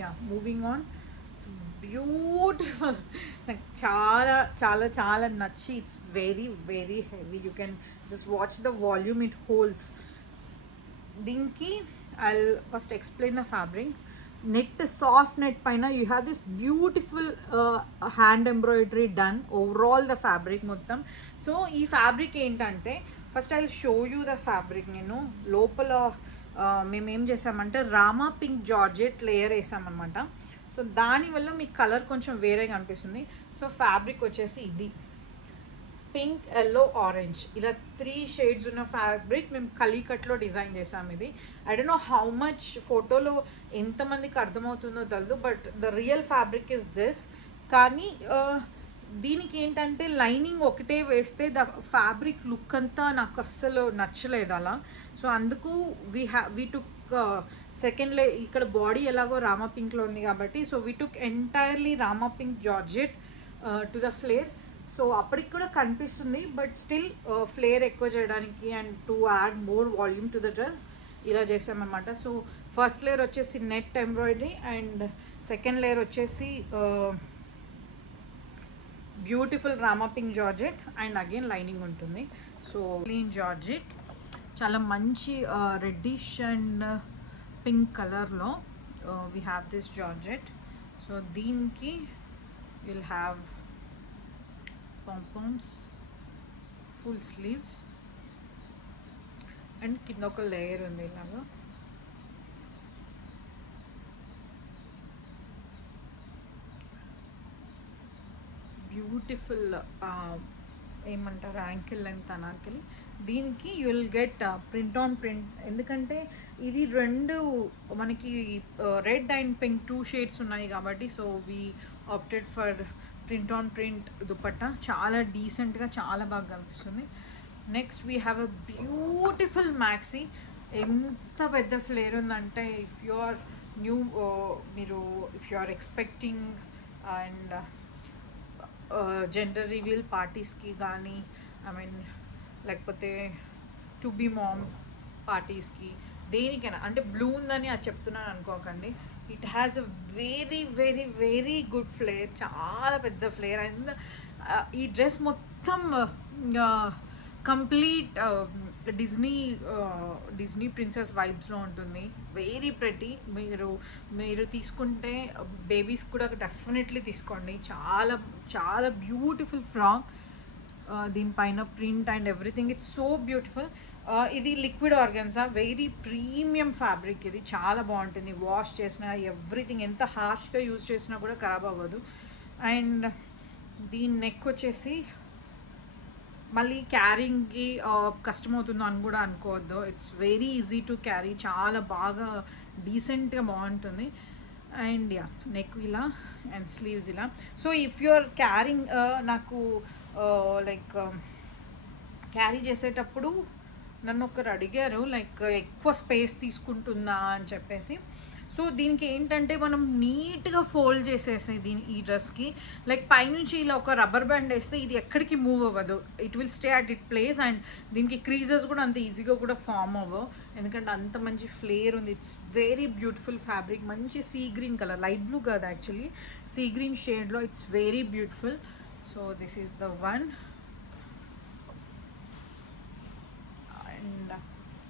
yeah moving on, it's beautiful. నాకు చాలా చాలా చాలా నచ్చి. It's very very heavy. You can just watch the volume it holds. దీనికి I first explain the fabric. Net soft net పైన you have this beautiful hand embroidery done overall the fabric మొత్తం. So ఈ fabric ఏంటంటే first I will show you the fabric. నేను లోపల మేమేం చేసామంటే Rama pink georgette layer వేసామన్నమాట. సో దానివల్ల మీకు కలర్ కొంచెం వేరేగా అనిపిస్తుంది. సో ఫ్యాబ్రిక్ వచ్చేసి ఇది పింక్, ఎల్లో, ఆరెంజ్ ఇలా 3 షేడ్స్ ఉన్న ఫ్యాబ్రిక్ మేము కలీకట్లో డిజైన్ చేసాము. ఇది I don't know how much ఫోటోలో ఎంతమందికి అర్థమవుతుందో తెలియదు, but the real fabric is this. కానీ దీనికి ఏంటంటే లైనింగ్ ఒకటే వేస్తే ద ఫ్యాబ్రిక్ లుక్ అంతా నాకు అస్సలు నచ్చలేదు అలా. సో అందుకు వీ టుక్ సెకండ్ ఇక్కడ బాడీ ఎలాగో రామా పింక్లో ఉంది కాబట్టి, so we took entirely Rama pink georgette to the flare. So అప్పటికి కూడా కనిపిస్తుంది, బట్ స్టిల్ ఫ్లేర్ ఎక్కువ చేయడానికి and to add more volume to the dress ఇలా చేసామన్నమాట. సో ఫస్ట్ లేయర్ వచ్చేసి net embroidery and second layer వచ్చేసి beautiful Rama pink georgette and again lining ఉంటుంది. సో క్లీన్ జార్జెట్ చాలా మంచి రెడ్డిష్ అండ్ పింక్ కలర్లో we have this georgette. So దీనికి will have pompoms, full sleeves and కింద ఒక layer ఉంది ఇలాగా. బ్యూటిఫుల్ ఏమంటారు యాంకిల్ లెంత్ అనార్కలి. దీనికి you will get print on print, ఎందుకంటే ఇది రెండు మనకి రెడ్ అండ్ పింక్ 2 షేడ్స్ ఉన్నాయి కాబట్టి, so we opted for print on print dupatta. చాలా డీసెంట్గా చాలా బాగా కనిపిస్తుంది. Next we have a beautiful maxi. ఎంత పెద్ద ఫ్లేర్ ఉందంటే if you are new if you are expecting and gender reveal పార్టీస్కి కానీ ఐ మీన్ లేకపోతే టు బీ మామ్ పార్టీస్కి దేనికైనా, అంటే బ్లూ ఉందని అది చెప్తున్నాను అనుకోకండి. It has a very very very good flare, చాలా పెద్ద ఫ్లేర్. అండ్ ఈ డ్రెస్ మొత్తం కంప్లీట్ డిజ్నీ ప్రిన్సెస్ వైబ్స్లో ఉంటుంది. Very pretty. మీరు తీసుకుంటే బేబీస్ కూడా డెఫినెట్లీ తీసుకోండి. చాలా చాలా బ్యూటిఫుల్ ఫ్రాక్, దీనిపైన print and everything it's so beautiful. ఇది liquid organza, very premium fabric. ఇది చాలా బాగుంటుంది. వాష్ చేసినా ఎవ్రీథింగ్ ఎంత హార్ష్గా యూజ్ చేసినా కూడా ఖరాబ్ అవ్వదు. అండ్ దీని నెక్ వచ్చేసి మళ్ళీ క్యారింగ్కి కష్టమవుతుందో అని కూడా అనుకోవద్దు. It's very easy to carry, చాలా బాగా డీసెంట్గా బాగుంటుంది. అండ్ యా నెక్ ఇలా అండ్ స్లీవ్స్ ఇలా. So if you are carrying, నాకు లైక్ క్యారీ చేసేటప్పుడు నన్ను ఒకరు అడిగారు లైక్ ఎక్కువ స్పేస్ తీసుకుంటుందా అని చెప్పేసి. సో దీనికి ఏంటంటే మనం నీట్గా ఫోల్డ్ చేసేసి ఈ డ్రెస్కి లైక్ పైనుంచి ఇలా ఒక రబ్బర్ బ్యాండ్ వేస్తే ఇది ఎక్కడికి మూవ్ అవ్వదు. It will stay at it place. And దీనికి క్రీజెస్ కూడా అంత ఈజీగా కూడా ఫామ్ అవ్వవు, ఎందుకంటే అంత మంచి ఫ్లేర్ ఉంది. It's very beautiful fabric. మంచి sea green colour, light blue కాదు యాక్చువల్లీ, సీ గ్రీన్ షేడ్లో. It's very beautiful. So this is the one. And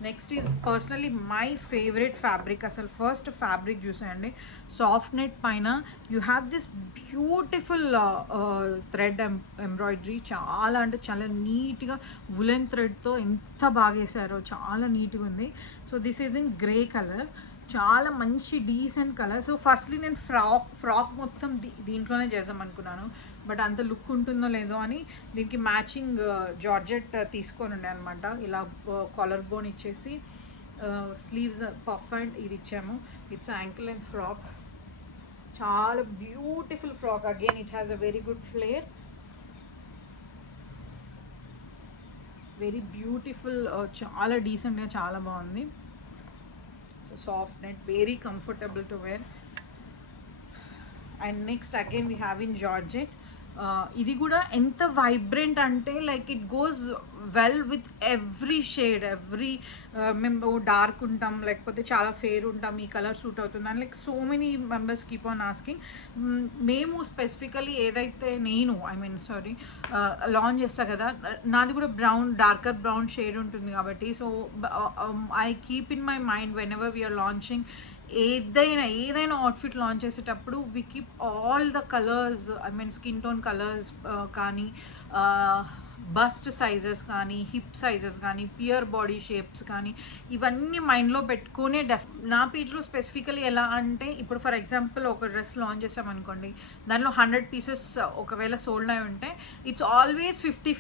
next is personally my favourite fabric. అసలు ఫస్ట్ ఫ్యాబ్రిక్ చూసేయండి. సాఫ్ట్ నెట్ పైన you have this beautiful thread embroidery. చాలా అంటే చాలా నీట్గా woollen థ్రెడ్తో ఎంత బాగా వేసారో, చాలా నీట్గా ఉంది. So this is in grey colour, చాలా మంచి డీసెంట్ కలర్. సో ఫస్ట్లీ నేను ఫ్రాక్ మొత్తం దీంట్లోనే చేద్దాం అనుకున్నాను, బట్ అంత లుక్ ఉంటుందో లేదో అని దీనికి మ్యాచింగ్ జార్జెట్ తీసుకొని ఉండే అనమాట. ఇలా కాలర్ బోన్ ఇచ్చేసి స్లీవ్స్ పఫ్ అండ్ ఇది ఇచ్చాము. ఇట్స్ యాంకిల్ అండ్ ఫ్రాక్, చాలా beautiful frock. Again it has a very good flare, very beautiful, చాలా డీసెంట్గా చాలా బాగుంది. It's a soft net, very comfortable to wear. And next again we have in Georgette. ఇది కూడా ఎంత వైబ్రెంట్ అంటే like it goes well with every shade. మేము dark ఉంటాం, లేకపోతే చాలా ఫేర్ ఉంటాం, ఈ కలర్ సూట్ అవుతుంది అని like so many members keep on asking. మేము స్పెసిఫికలీ ఏదైతే నేను లాంచ్ చేస్తా కదా, నాది కూడా డార్కర్ బ్రౌన్ షేడ్ ఉంటుంది కాబట్టి, so I keep in my mind when ever we're launching ఏదైనా అవుట్ఫిట్ లాంచ్ చేసేటప్పుడు we keep all the colours, I mean skin tone colours కానీ బస్ట్ సైజెస్ కానీ హిప్ సైజెస్ కానీ పియర్ బాడీ షేప్స్ కానీ ఇవన్నీ మైండ్లో పెట్టుకునే నా పేజ్లో స్పెసిఫికలీ ఎలా అంటే ఇప్పుడు ఫర్ ఎగ్జాంపుల్ ఒక డ్రెస్ లాంచ్ చేసామనుకోండి, దానిలో 100 పీసెస్ ఒకవేళ సోల్డ్ అయి ఉంటే ఇట్స్ ఆల్వేస్ 50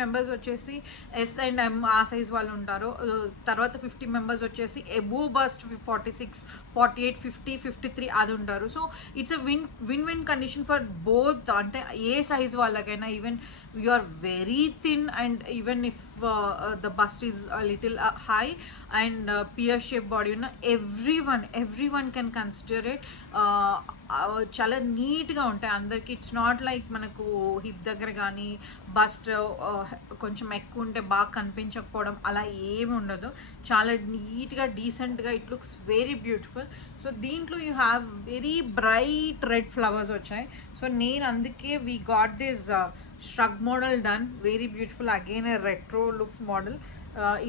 మెంబర్స్ వచ్చేసి ఎస్ అండ్ ఎం ఆ సైజ్ వాళ్ళు ఉంటారు. తర్వాత 50 మెంబర్స్ వచ్చేసి ఎబో బస్ట్ 46, 48, 50, 53 అది ఉంటారు. So it's a win condition for both. అంటే ఏ సైజ్ వాళ్ళకైనా, even you are very thin and even if the bust is a little high and pear shape body ఉన్న everyone can consider it. చాలా నీట్గా ఉంటాయి అందరికి. ఇట్స్ నాట్ లైక్ మనకు hip దగ్గర కానీ బస్ట్ కొంచెం ఎక్కువ ఉంటే బాగా కనిపించకపోవడం అలా ఏమి ఉండదు. చాలా నీట్గా డీసెంట్గా it looks very beautiful. So దీంట్లో you have very bright red flowers వచ్చాయి. సో నేను అందుకే వీ గాట్ దిస్ స్ట్రగ్ model done, very beautiful, again a retro look model.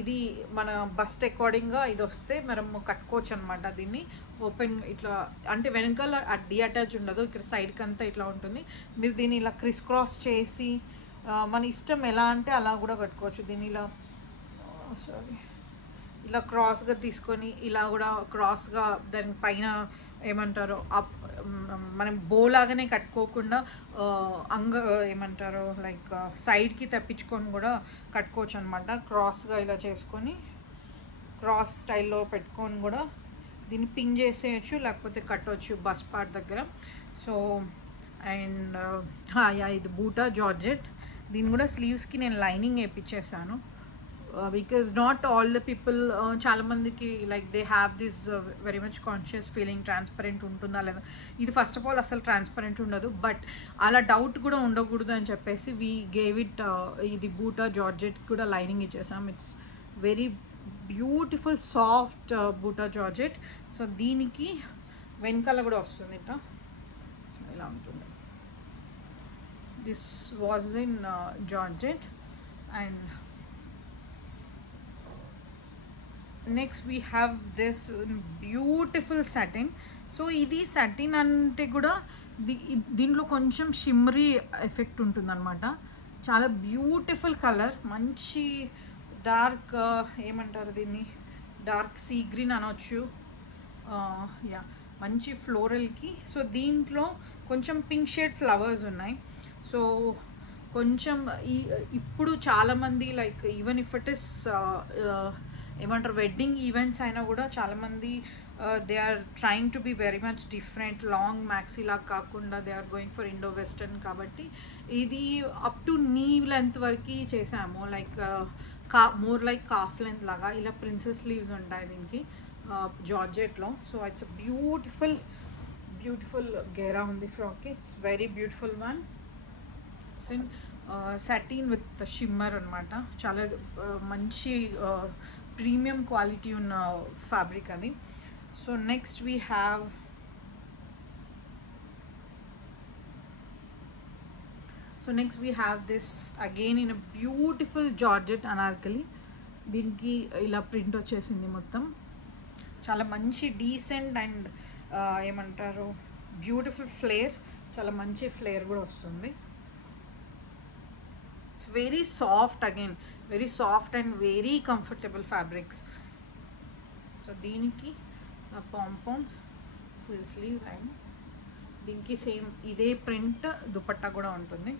ఇది మన బస్ట్ అకార్డింగ్గా ఇది వస్తే మనము కట్టుకోవచ్చు అనమాట. దీన్ని ఓపెన్ ఇట్లా అంటే వెనకాల డీ అటాచ్ ఉండదు, ఇక్కడ సైడ్కి అంతా ఇట్లా ఉంటుంది. మీరు దీన్ని ఇలా క్రిస్ క్రాస్ చేసి మన ఇష్టం ఎలా అంటే అలా కూడా కట్టుకోవచ్చు. దీన్ని ఇలా క్రాస్గా తీసుకొని ఇలా కూడా క్రాస్గా దాని పైన ఏమంటారు మనం బోలాగానే కట్టుకోకుండా ఏమంటారు లైక్ సైడ్కి తప్పించుకొని కూడా కట్టుకోవచ్చు అనమాట. క్రాస్గా ఇలా చేసుకొని క్రాస్ స్టైల్లో పెట్టుకొని కూడా దీన్ని పిన్ చేసేయచ్చు, లేకపోతే కట్టవచ్చు బస్ పార్ట్ దగ్గర. సో అండ్ ఇది బూటా జార్జెట్. దీన్ని కూడా స్లీవ్స్కి నేను లైనింగ్ వేయించేసాను. Because not all the people చాలా మందికి like they have this very much conscious feeling transparent ఉంటుందా లేదా. ఇది ఫస్ట్ ఆఫ్ ఆల్ అసలు ట్రాన్స్పరెంట్ ఉండదు, బట్ అలా డౌట్ కూడా ఉండకూడదు అని చెప్పేసి వీ గేవ్ ఇట్ ఇది బూటా జార్జెట్ కూడా లైనింగ్ ఇచ్చేసాం. ఇట్స్ వెరీ బ్యూటిఫుల్ సాఫ్ట్ బూటా జార్జెట్. సో దీనికి వెనకాల కూడా వస్తుంది ఇట్లా, ఇలా ఉంటుంది. This was in georgette. And next we have this beautiful satin. So ఇది సాటిన్ అంటే కూడా దీంట్లో కొంచెం షిమ్మరీ ఎఫెక్ట్ ఉంటుందన్నమాట. చాలా బ్యూటిఫుల్ కలర్, మంచి డార్క్ ఏమంటారు దీన్ని, డార్క్ సీ గ్రీన్ అనొచ్చు. యా మంచి ఫ్లోరల్కి. సో దీంట్లో కొంచెం పింక్ షేడ్ ఫ్లవర్స్ ఉన్నాయి. సో కొంచెం ఇప్పుడు చాలామంది like even if it is ఏమంటారు వెడ్డింగ్ ఈవెంట్స్ అయినా కూడా చాలామంది they are trying to be very much different. Long maxi లాగా కాకుండా they are going for Indo western. కాబట్టి ఇది అప్ టు నీ లెంత్ వరకు చేసాము, like more like calf length లాగా. ఇలా ప్రిన్సెస్ లీవ్స్ ఉంటాయి దీనికి జార్జెట్లో. సో ఇట్స్ బ్యూటిఫుల్ గేరా ఉంది frock. It's very beautiful one. It's in satin with shimmer అనమాట. చాలా మంచి ప్రీమియం క్వాలిటీ ఉన్న ఫ్యాబ్రిక్ అది. So next we have this again in a beautiful georgette Anarkali. దీనికి ఇలా ప్రింట్ వచ్చేసింది మొత్తం. చాలా మంచి డీసెంట్ అండ్ ఏమంటారు బ్యూటిఫుల్ ఫ్లేర్, చాలా మంచి ఫ్లేర్ కూడా వస్తుంది. It's very soft, again very soft and very comfortable fabrics. So దీనికి pom-poms, full sleeves and దీనికి సేమ్ ఇదే ప్రింట్ దుపట్టా కూడా ఉంటుంది.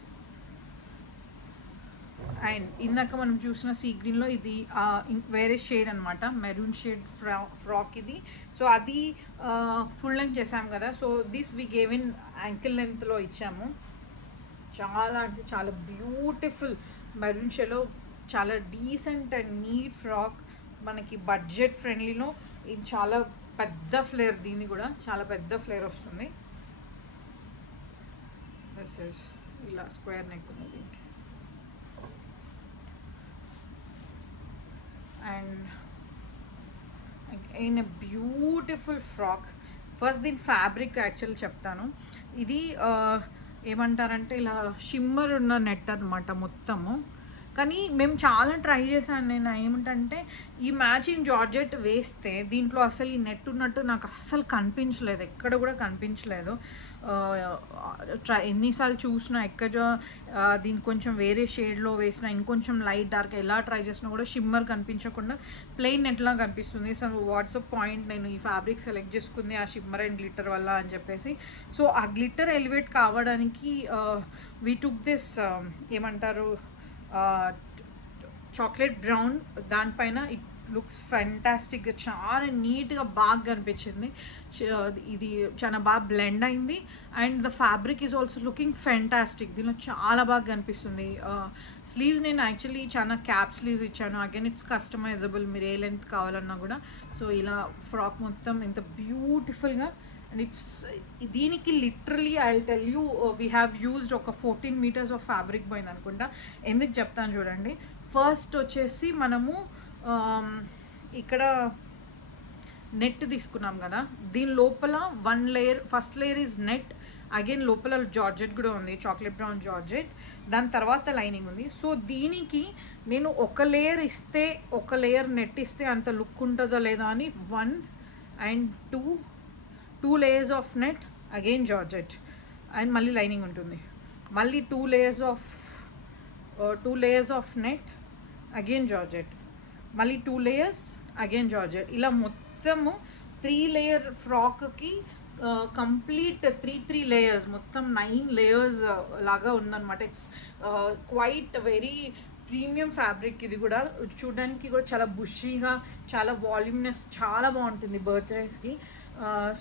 అండ్ ఇందాక మనం చూసిన సీ గ్రీన్లో ఇది వేరే షేడ్ అనమాట, మెరూన్ షేడ్ ఫ్రాక్ ఇది. సో అది ఫుల్ లెంత్ చేసాము కదా. So this we gave in ankle లెంత్లో ఇచ్చాము. చాలా అంటే చాలా బ్యూటిఫుల్ మెరూన్ షేడ్లో చాలా డీసెంట్ అండ్ నీట్ ఫ్రాక్. మనకి బడ్జెట్ ఫ్రెండ్లీలో ఇది చాలా పెద్ద ఫ్లేర్, దీన్ని కూడా చాలా పెద్ద ఫ్లేర్ వస్తుంది. ఇలా స్క్వేర్ నెక్ ఉంది దీనికి. And in a beautiful frock. First దీని ఫ్యాబ్రిక్ యాక్చువల్ చెప్తాను. ఇది ఏమంటారంటే ఇలా షిమ్మర్ ఉన్న నెట్ అనమాట మొత్తము. కానీ మేము చాలా ట్రై చేశాను. నేను ఏమిటంటే ఈ మ్యాచింగ్ జార్జెట్ వేస్తే దీంట్లో అసలు ఈ నెట్ ఉన్నట్టు నాకు అస్సలు కనిపించలేదు, ఎక్కడ కూడా కనిపించలేదు. ఎన్నిసార్లు చూసినా ఎక్కడ దీన్ని కొంచెం వేరే షేడ్లో వేసినా, ఇంకొంచెం లైట్ డార్క్ ఎలా ట్రై చేసినా కూడా షిమ్మర్ కనిపించకుండా ప్లెయిన్ నెట్లా కనిపిస్తుంది. సో వాట్సాప్ పాయింట్ నేను ఈ ఫ్యాబ్రిక్ సెలెక్ట్ చేసుకుంది ఆ షిమ్మర్ అండ్ గ్లిటర్ వల్ల అని చెప్పేసి. సో ఆ గ్లిటర్ ఎలివేట్ కావడానికి వీ టుక్ దిస్ ఏమంటారు చాక్లెట్ బ్రౌన్, దానిపైన ఇట్ లుక్స్ ఫ్యాంటాస్టిక్గా చాలా నీట్గా బాగా కనిపించింది. ఇది చాలా బాగా బ్లెండ్ అయింది and the fabric is also looking fantastic. దీనిలో చాలా బాగా కనిపిస్తుంది. స్లీవ్స్ నేను యాక్చువల్లీ చాలా క్యాప్ స్లీవ్స్ ఇచ్చాను. అగైన్ ఇట్స్ కస్టమైజబుల్, మీరు ఏ లెంత్ కావాలన్నా కూడా. సో ఇలా ఫ్రాక్ మొత్తం ఇంత బ్యూటిఫుల్గా అండ్ ఇట్స్ దీనికి literally I tell you we have used ఒక 14 meters ఆఫ్ ఫ్యాబ్రిక్ పోయింది అనుకుంటా. ఎందుకు చెప్తాను చూడండి. ఫస్ట్ వచ్చేసి మనము ఇక్కడ నెట్ తీసుకున్నాం కదా, దీని లోపల 1 layer, first layer is net, again లోపల జార్జెట్ కూడా ఉంది, చాక్లెట్ బ్రౌన్ జార్జెట్, దాని తర్వాత లైనింగ్ ఉంది. సో దీనికి నేను ఒక లేయర్ ఇస్తే, ఒక లేయర్ నెట్ ఇస్తే అంత లుక్ ఉంటుందో లేదా అని 1 and 2 layers of net, again georgette and మళ్ళీ లైనింగ్ ఉంటుంది, మళ్ళీ 2 layers of net, again georgette, మళ్ళీ 2 layers, అగైన్ జార్జెట్. ఇలా మొత్తము 3 layer ఫ్రాక్కి కంప్లీట్ 3 layers, మొత్తం 9 layers లాగా ఉందన్నమాట. It's quite very premium fabric. ఇది కూడా చూడడానికి కూడా చాలా బుషీగా, చాలా వాల్యూమ్నెస్, చాలా బాగుంటుంది బర్త్డేస్కి.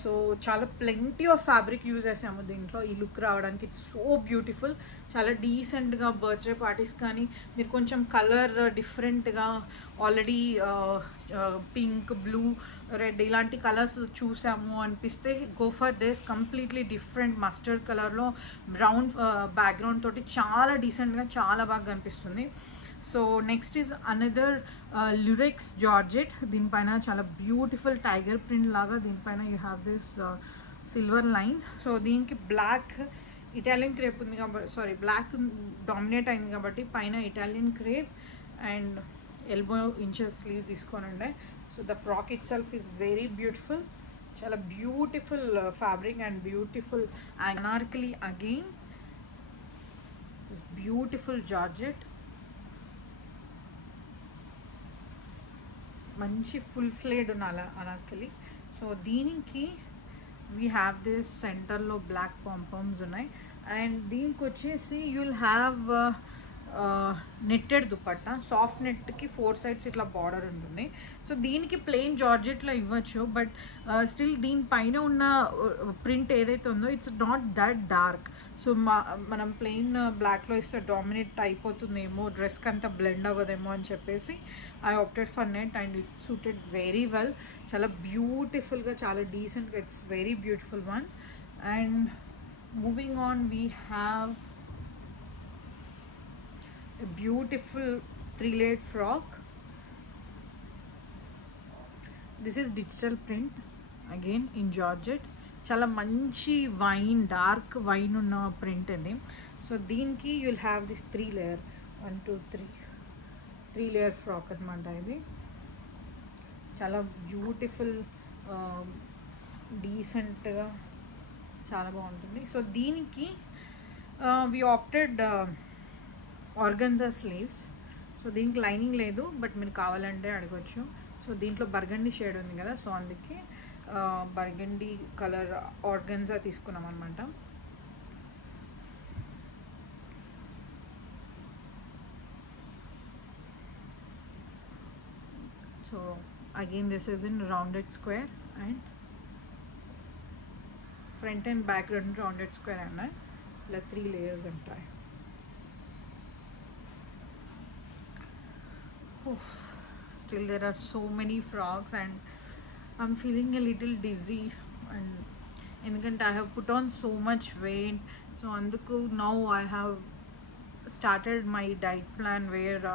సో చాలా ప్లెంటీ ఆఫ్ ఫ్యాబ్రిక్ యూజ్ చేసాము దీంట్లో ఈ లుక్ రావడానికి. ఇట్స్ సో బ్యూటిఫుల్, చాలా డీసెంట్గా బర్త్డే పార్టీస్ కానీ మీరు కొంచెం కలర్ డిఫరెంట్గా ఆల్రెడీ పింక్, బ్లూ, రెడ్ ఇలాంటి కలర్స్ చూసాము అనిపిస్తే go for this. Completely different mustard కలర్లో బ్రౌన్ బ్యాక్గ్రౌండ్ తోటి చాలా డీసెంట్గా చాలా బాగా కనిపిస్తుంది. So next is another lurex georgette. దీనిపైన చాలా బ్యూటిఫుల్ టైగర్ ప్రింట్ లాగా, దీనిపైన you have this silver lines. So దీనికి బ్లాక్ ఇటాలియన్ క్రేప్ ఉంది కాబట్టి, సారీ బ్లాక్ డామినేట్ అయింది కాబట్టి పైన Italian crepe and elbow inches sleeves తీసుకొని ఉండే. So the frock it self is very beautiful, చాలా beautiful fabric and beautiful anarkali. Again this beautiful georgette, మంచి ఫుల్ ఫ్లేడ్ ఉన్న అనార్కలి. సో దీనికి వీ హ్యావ్ దిస్ సెంటర్లో బ్లాక్ పాంపామ్స్ ఉన్నాయి అండ్ దీనికి వచ్చేసి you'll have netted dupatta, soft నెట్కి 4 sides ఇట్లా బార్డర్ ఉంటుంది. సో దీనికి ప్లెయిన్ జార్జెట్లో ఇవ్వచ్చు, బట్ స్టిల్ దీనిపైన ఉన్న ప్రింట్ ఏదైతే ఉందో it's not that dark. So మనం ప్లెయిన్ బ్లాక్లో ఇస్తే డామినేట్ అయిపోతుందేమో, డ్రెస్కి అంతా బ్లెండ్ అవ్వదేమో అని చెప్పేసి I opted for net and it suited very well. చాలా బ్యూటిఫుల్గా, చాలా డీసెంట్గా, it's very beautiful one. And moving on we have a beautiful 3-layered frock. This is digital print again in georgette. Chala manchi wine, dark wine unna print idi. So deenki you'll have this 3-layer 1 2 3 layer frock anamata. Idi chala beautiful decent ga chala baaguntundi. So deenki we opted organza sleeves. So దీనికి lining లేదు, but మీరు కావాలంటే అడగచ్చు. So దీంట్లో burgundy shade ఉంది కదా, so అందుకే burgundy colour organza తీసుకున్నాం అనమాట. So again this is in rounded square and front and back రెండు రౌండెడ్ స్క్వేర్ అన్నాయి. ఇలా 3 layers ఉంటాయి. Still there are so many frogs and I'm feeling a little dizzy and ఎందుకంటే I have put on so much weight. So అందుకు now I have started my diet plan where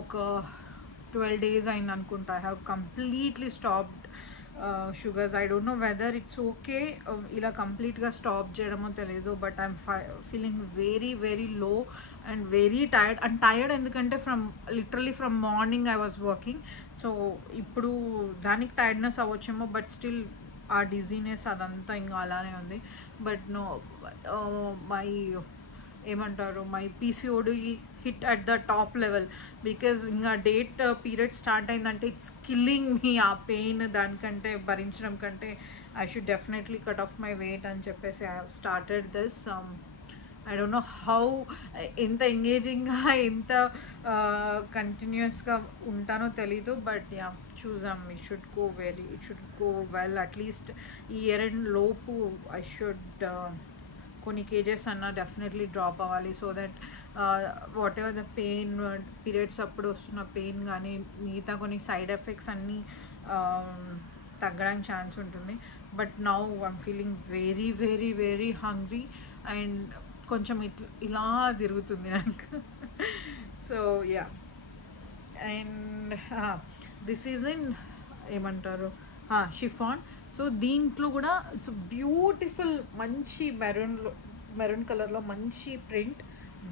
ఒక 12 days అయింది అనుకుంటా. I have completely stopped sugars. I don't know whether it's okay ఇలా కంప్లీట్గా stop చేయడమో తెలియదు, but I'm feeling very very low and very tired. And tired ఎందుకంటే literally from morning I was working. So ఇప్పుడు దానికి tiredness అవ్వచ్చేమో, but still ఆ dizziness అదంతా ఇంకా అలానే ఉంది. బట్ నో, మై ఏమంటారు, my PCOD hit at the top level. Because ఇంకా డేట్ పీరియడ్ స్టార్ట్ అయిందంటే ఇట్స్ కిల్లింగ్ మీ. ఆ పెయిన్ దానికంటే భరించడం కంటే I should definitely cut off my weight అని చెప్పేసి I have started this. I don't know how ఎంత ఎంగేజింగ్గా ఎంత కంటిన్యూస్గా ఉంటానో తెలీదు, బట్ యా చూసాం. It should go well. At least ఈ ఇయర్ ఎండ్ లోపు ఐ షుడ్ కొన్ని కేజెస్ అన్న డెఫినెట్లీ డ్రాప్ అవ్వాలి. So that what ever the pain, periods అప్పుడు వస్తున్న పెయిన్ కానీ మిగతా కొన్ని సైడ్ ఎఫెక్ట్స్ అన్నీ తగ్గడానికి ఛాన్స్ ఉంటుంది. But now I'm feeling very very very hungry and కొంచెం ఇలా తిరుగుతుంది నాకు. So yeah, and this is in ఏమంటారు షిఫాన్. సో దీంట్లో కూడా ఇట్స్ బ్యూటిఫుల్ మంచి మెరూన్ కలర్లో మంచి ప్రింట్,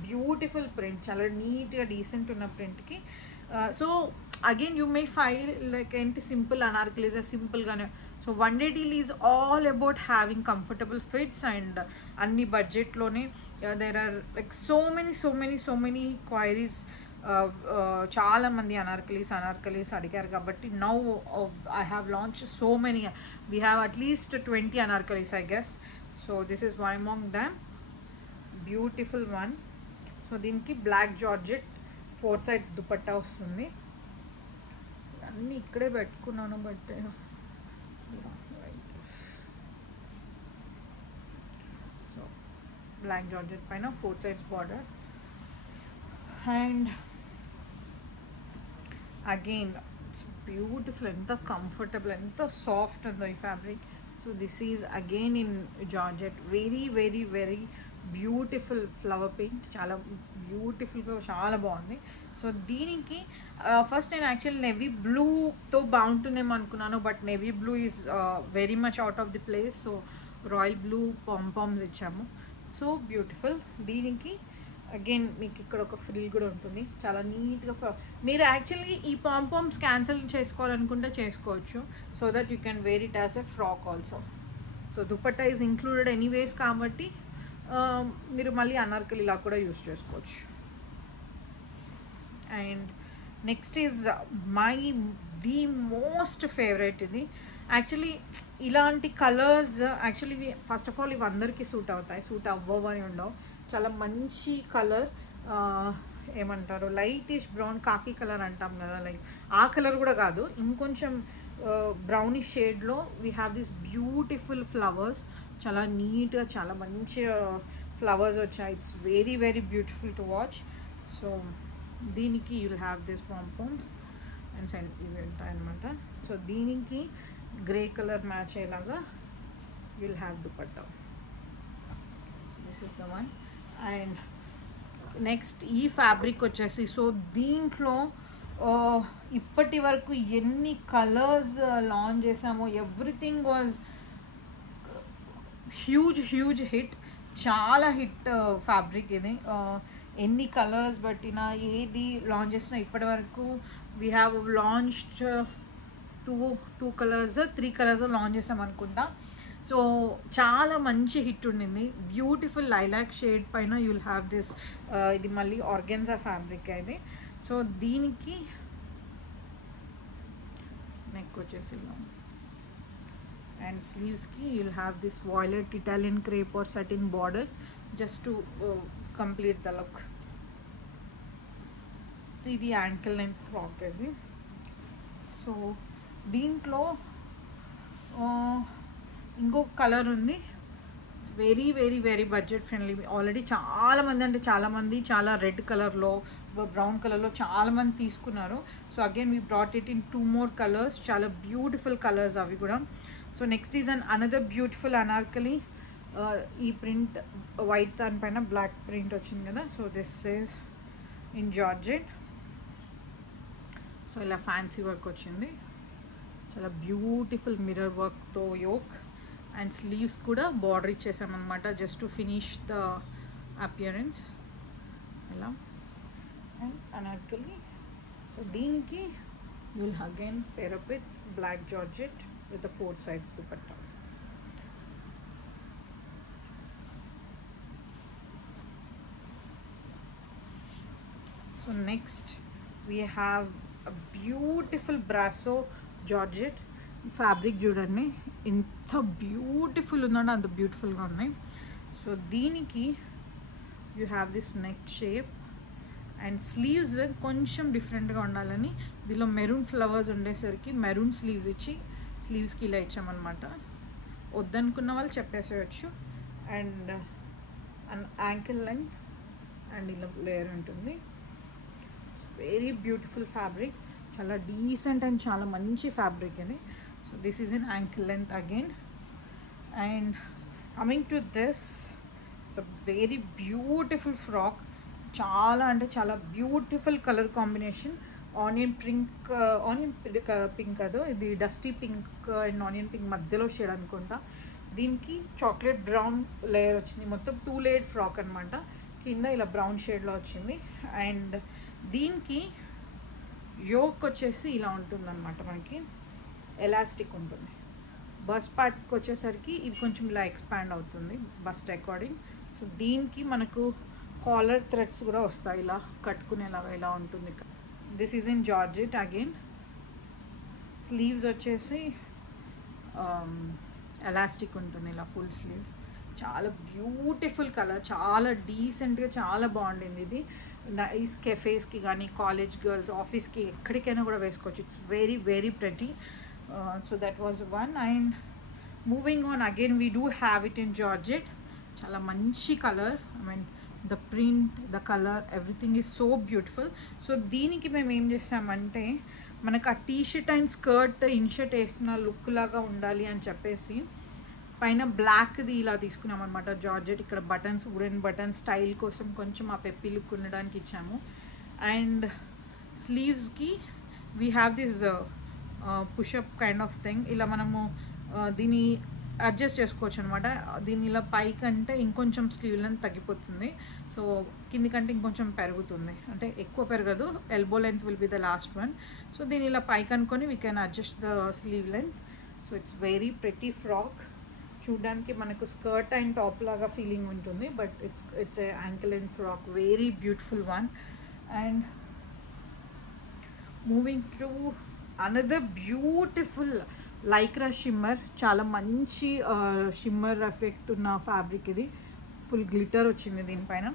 బ్యూటిఫుల్ ప్రింట్, చాలా నీట్గా డీసెంట్ ఉన్న ప్రింట్కి. So again you may feel like ఏంటి సింపుల్ అనార్కలీస్ సింపుల్గానే. So one day deal is all about having comfortable fits and అన్ని బడ్జెట్లోనే. There are like so many queries. చాలా మంది అనార్కలీస్ అడిగారు కాబట్టి now I have launch so many. We have at least 20 anarkalis I guess. So this is one among them, beautiful one. So దీనికి black georgette 4 sides dupatta వస్తుంది. అన్నీ ఇక్కడే పెట్టుకున్నాను, బట్ సో బ్లాక్ జార్జెట్ పైన 4 sides border. And again it's beautiful, ఎంత comfortable, ఎంత soft ఉందో ఈ fabric. So this is again in georgette, very very very beautiful flower paint, చాలా బ్యూటిఫుల్గా చాలా బాగుంది. సో దీనికి ఫస్ట్ నేను యాక్చువల్ నేవీ బ్లూతో బాగుంటుందేమో అనుకున్నాను, but navy blue is very much out of the place. So royal blue pompoms ఇచ్చాము. So beautiful. దీనికి అగైన్ మీకు ఇక్కడ ఒక ఫ్రిల్ కూడా ఉంటుంది, చాలా నీట్గా. మీరు యాక్చువల్లీ ఈ పాంపామ్స్ క్యాన్సిల్ చేసుకోవాలనుకుంటే చేసుకోవచ్చు, so that you can wear it as a frock also. So dupatta is included anyways కాబట్టి మీరు మళ్ళీ అనార్కలి ఇలా కూడా యూస్ చేసుకోవచ్చు. And next is the most favourite. ఇది యాక్చువల్లీ ఇలాంటి colours actually first of all ఇవి అందరికీ సూట్ అవుతాయి, సూట్ అవ్వవని ఉండవు. చాలా మంచి కలర్, ఏమంటారు లైటిష్ బ్రౌన్ కాకి కలర్ అంటాం కదా, లైక్ ఆ కలర్ కూడా కాదు, ఇంకొంచెం బ్రౌనిష్ షేడ్లో we have this beautiful flowers. చాలా నీట్గా చాలా మంచి ఫ్లవర్స్ వచ్చాయి. It's very very beautiful to watch. So దీనికి you'll have this pompoms and ఇవి ఉంటాయి అనమాట. సో దీనికి గ్రే కలర్ మ్యాచ్ అయ్యేలాగా you'll have dupatta. This is the one. And next ఈ ఫ్యాబ్రిక్ వచ్చేసి, సో దీంట్లో ఇప్పటి వరకు ఎన్ని కలర్స్ లాంచ్ చేసామో ఎవ్రీథింగ్ వాజ్ హ్యూజ్ హిట్, చాలా హిట్ ఫ్యాబ్రిక్ ఇది. ఎన్ని కలర్స్ బట్టినా ఏది లాంచ్ చేసినా ఇప్పటి వరకు we have launched two colours 3 colours launch చేసాం అనుకుంటా. సో చాలా మంచి హిట్ ఉండింది. బ్యూటిఫుల్ లైలాక్ షేడ్ పైన యూల్ హ్యావ్ దిస్. ఇది మళ్ళీ ఆర్గెన్జా ఫ్యాబ్రిక్ ఇది. సో దీనికి నెక్ వచ్చేసి అండ్ స్లీవ్స్కి you'll have this violet Italian crepe or satin border just to complete the look. ఇది యాంకిల్ లెంత్ ఫ్రాక్ ఇది. సో దీంట్లో ఇంకొక కలర్ ఉంది. It's very very very budget friendly. Already చాలామంది చాలా రెడ్ కలర్లో బ్రౌన్ కలర్లో చాలామంది తీసుకున్నారు. So again we brought it in 2 more colours, చాలా బ్యూటిఫుల్ కలర్స్ అవి కూడా. So next is another beautiful anarkali. ఈ ప్రింట్ వైట్ దానిపైన బ్లాక్ ప్రింట్ వచ్చింది కదా. So this is in georgette. So ఇలా ఫ్యాన్సీ వర్క్ వచ్చింది. చాలా బ్యూటిఫుల్ మిర్రర్ వర్క్తో యోక్ అండ్ స్లీవ్స్ కూడా బార్డర్ ఇచ్చేసామన్నమాట just to finish the appearance. ఇలా అండ్ అనార్కలి. సో దీనికి will again pair up with black georgette with the 4 sides dupatta. So next we have a beautiful brasso georgette fabric. చూడండి ఎంత beautiful ఉందంటే అంత బ్యూటిఫుల్గా ఉన్నాయి. సో దీనికి you have this neck shape and sleeves కొంచెం డిఫరెంట్గా ఉండాలని దీనిలో మెరూన్ ఫ్లవర్స్ ఉండేసరికి మెరూన్ స్లీవ్స్ ఇచ్చి స్లీవ్స్కి ఇలా ఇచ్చామన్నమాట. వద్దనుకున్న వాళ్ళు చెప్పేసేయచ్చు. అండ్ యాంకిల్ లెంగ్త్ అండ్ ఇలా లేయర్ ఉంటుంది. వెరీ బ్యూటిఫుల్ ఫ్యాబ్రిక్, చాలా డీసెంట్ అండ్ చాలా మంచి ఫ్యాబ్రిక్ ఇది. So this is in ankle length again. And coming to this, it's a very beautiful frock. చాలా అంటే చాలా beautiful colour combination. Onion pink కాదు, ఇది dusty pink and onion pink మధ్యలో షేడ్ అనుకుంటా. దీనికి చాక్లెట్ బ్రౌన్ లేయర్ వచ్చింది. మొత్తం 2 లేయర్ ఫ్రాక్ అనమాట. కింద ఇలా బ్రౌన్ షేడ్లో వచ్చింది. అండ్ దీనికి యోక్ వచ్చేసి ఇలా ఉంటుందన్నమాట. మనకి ఎలాస్టిక్ ఉంటుంది. బస్ట్ పార్ట్కి వచ్చేసరికి ఇది కొంచెం ఇలా ఎక్స్పాండ్ అవుతుంది బస్ట్ అకార్డింగ్. సో దీనికి మనకు కాలర్ థ్రెడ్స్ కూడా వస్తాయి, ఇలా కట్టుకునేలాగా ఇలా ఉంటుంది. This is in georgette again. Sleeves వచ్చేసి ఎలాస్టిక్ ఉంటుంది, ఇలా ఫుల్ స్లీవ్స్. చాలా బ్యూటిఫుల్ కలర్, చాలా డీసెంట్గా చాలా బాగుండింది ఇది. నైస్ కెఫేస్కి కానీ కాలేజ్ గర్ల్స్ ఆఫీస్కి ఎక్కడికైనా కూడా వేసుకోవచ్చు. It's very very pretty. So that was one. And moving on again we do have it in georgette. చాలా మంచి colour, I mean the print, the colour, everything is so beautiful. So దీనికి మేము ఏం చేసామంటే మనకు ఆ టీషర్ట్ అండ్ స్కర్ట్ ఇన్షర్ట్ వేసిన look లాగా ఉండాలి అని చెప్పేసి పైన బ్లాక్ది ఇలా తీసుకున్నాం అనమాట జార్జెట్. ఇక్కడ బటన్స్, వుడెన్ బటన్ స్టైల్ కోసం కొంచెం ఆ పెప్పి లుక్ ఉండడానికి ఇచ్చాము. అండ్ స్లీవ్స్కి we have this push up kind of thing. ఇలా మనము దీన్ని అడ్జస్ట్ చేసుకోవచ్చు అనమాట. దీన్ని ఇలా పైకి అంటే ఇంకొంచెం స్లీవ్ లెంత్ తగ్గిపోతుంది. సో కింది కంటే ఇంకొంచెం పెరుగుతుంది, అంటే ఎక్కువ పెరగదు. Elbow length will be the last one. So దీన్ని ఇలా పైకి అనుకొని we can adjust the sleeve length. So it's very pretty frock. చూడడానికి మనకు స్కర్ట్ అండ్ టాప్ లాగా ఫీలింగ్ ఉంటుంది, but it's a ankle and frock, very beautiful one. And moving to another beautiful Lycra shimmer. చాలా మంచి shimmer effect ఉన్న fabric ఇది. Full glitter వచ్చింది దీనిపైన.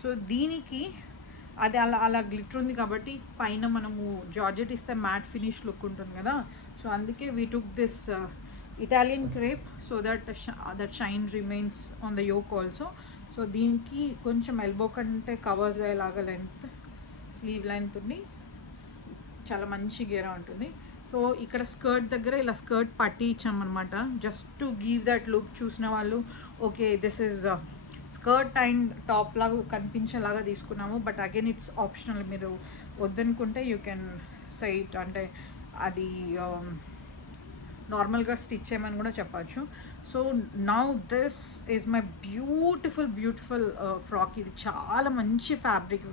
సో దీనికి అది అలా గ్లిటర్ ఉంది కాబట్టి పైన మనము జార్జెట్ ఇస్తే మ్యాట్ ఫినిష్ లుక్ ఉంటుంది కదా. సో అందుకే we took this Italian crepe so that that shine remains on the yoke also. So దీనికి కొంచెం ఎల్బో కంటే కవర్స్ అయ్యేలాగా లెంత్, స్లీవ్ లెంత్ ఉండి చాలా మంచి గేరా ఉంటుంది. సో ఇక్కడ స్కర్ట్ దగ్గర ఇలా స్కర్ట్ పట్టి ఇచ్చామన్నమాట, just to give that look. చూసిన వాళ్ళు okay this is skirt and top లాగా కనిపించేలాగా తీసుకున్నాము. బట్ అగైన్ ఇట్స్ ఆప్షనల్, మీరు వద్దనుకుంటే యూ కెన్ సైట్ అంటే అది నార్మల్గా స్టిచ్ చేయమని కూడా చెప్పచ్చు. So now this is my beautiful frock. ఇది చాలా మంచి ఫ్యాబ్రిక్.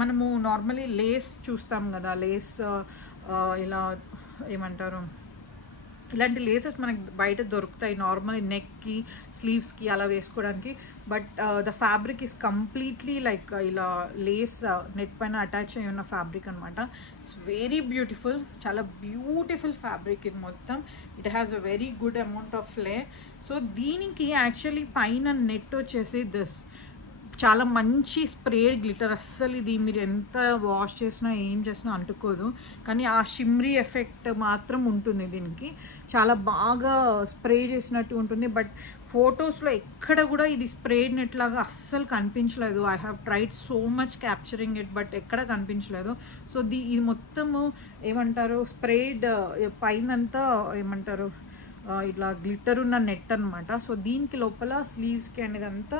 మనము నార్మలీ లేస్ చూస్తాం కదా, లేస్ ఇలా ఏమంటారు, ఇలాంటి లేసెస్ మనకి బయట దొరుకుతాయి నార్మల్ నెక్కి స్లీవ్స్కి అలా వేసుకోవడానికి. But the fabric is completely like ఇలా లేస్ నెట్ పైన అటాచ్ అయ్యి ఉన్న ఫ్యాబ్రిక్ అనమాట. ఇట్స్ వెరీ బ్యూటిఫుల్, చాలా బ్యూటిఫుల్ ఫ్యాబ్రిక్ ఇది మొత్తం. It has a very good amount of flare. So దీనికి యాక్చువల్లీ పైన నెట్ వచ్చేసి దిస్ చాలా మంచి స్ప్రేడ్ గ్లిటర్. అస్సలు ఇది మీరు ఎంత వాష్ చేసినా ఏం చేసినా అంటుకోదు, కానీ ఆ షిమ్రీ ఎఫెక్ట్ మాత్రం ఉంటుంది దీనికి. చాలా బాగా స్ప్రే చేసినట్టు ఉంటుంది. బట్ ఫొటోస్లో ఎక్కడ కూడా ఇది స్ప్రేడ్ నెట్ లాగా అస్సలు కనిపించలేదు. I have tried so much capturing it, but ఎక్కడ కనిపించలేదు. సో ఇది మొత్తము ఏమంటారు స్ప్రేడ్ పైనంతా ఏమంటారు ఇట్లా గ్లిటర్ ఉన్న నెట్ అనమాట. సో దీనికి లోపల స్లీవ్స్కి అనేది అంతా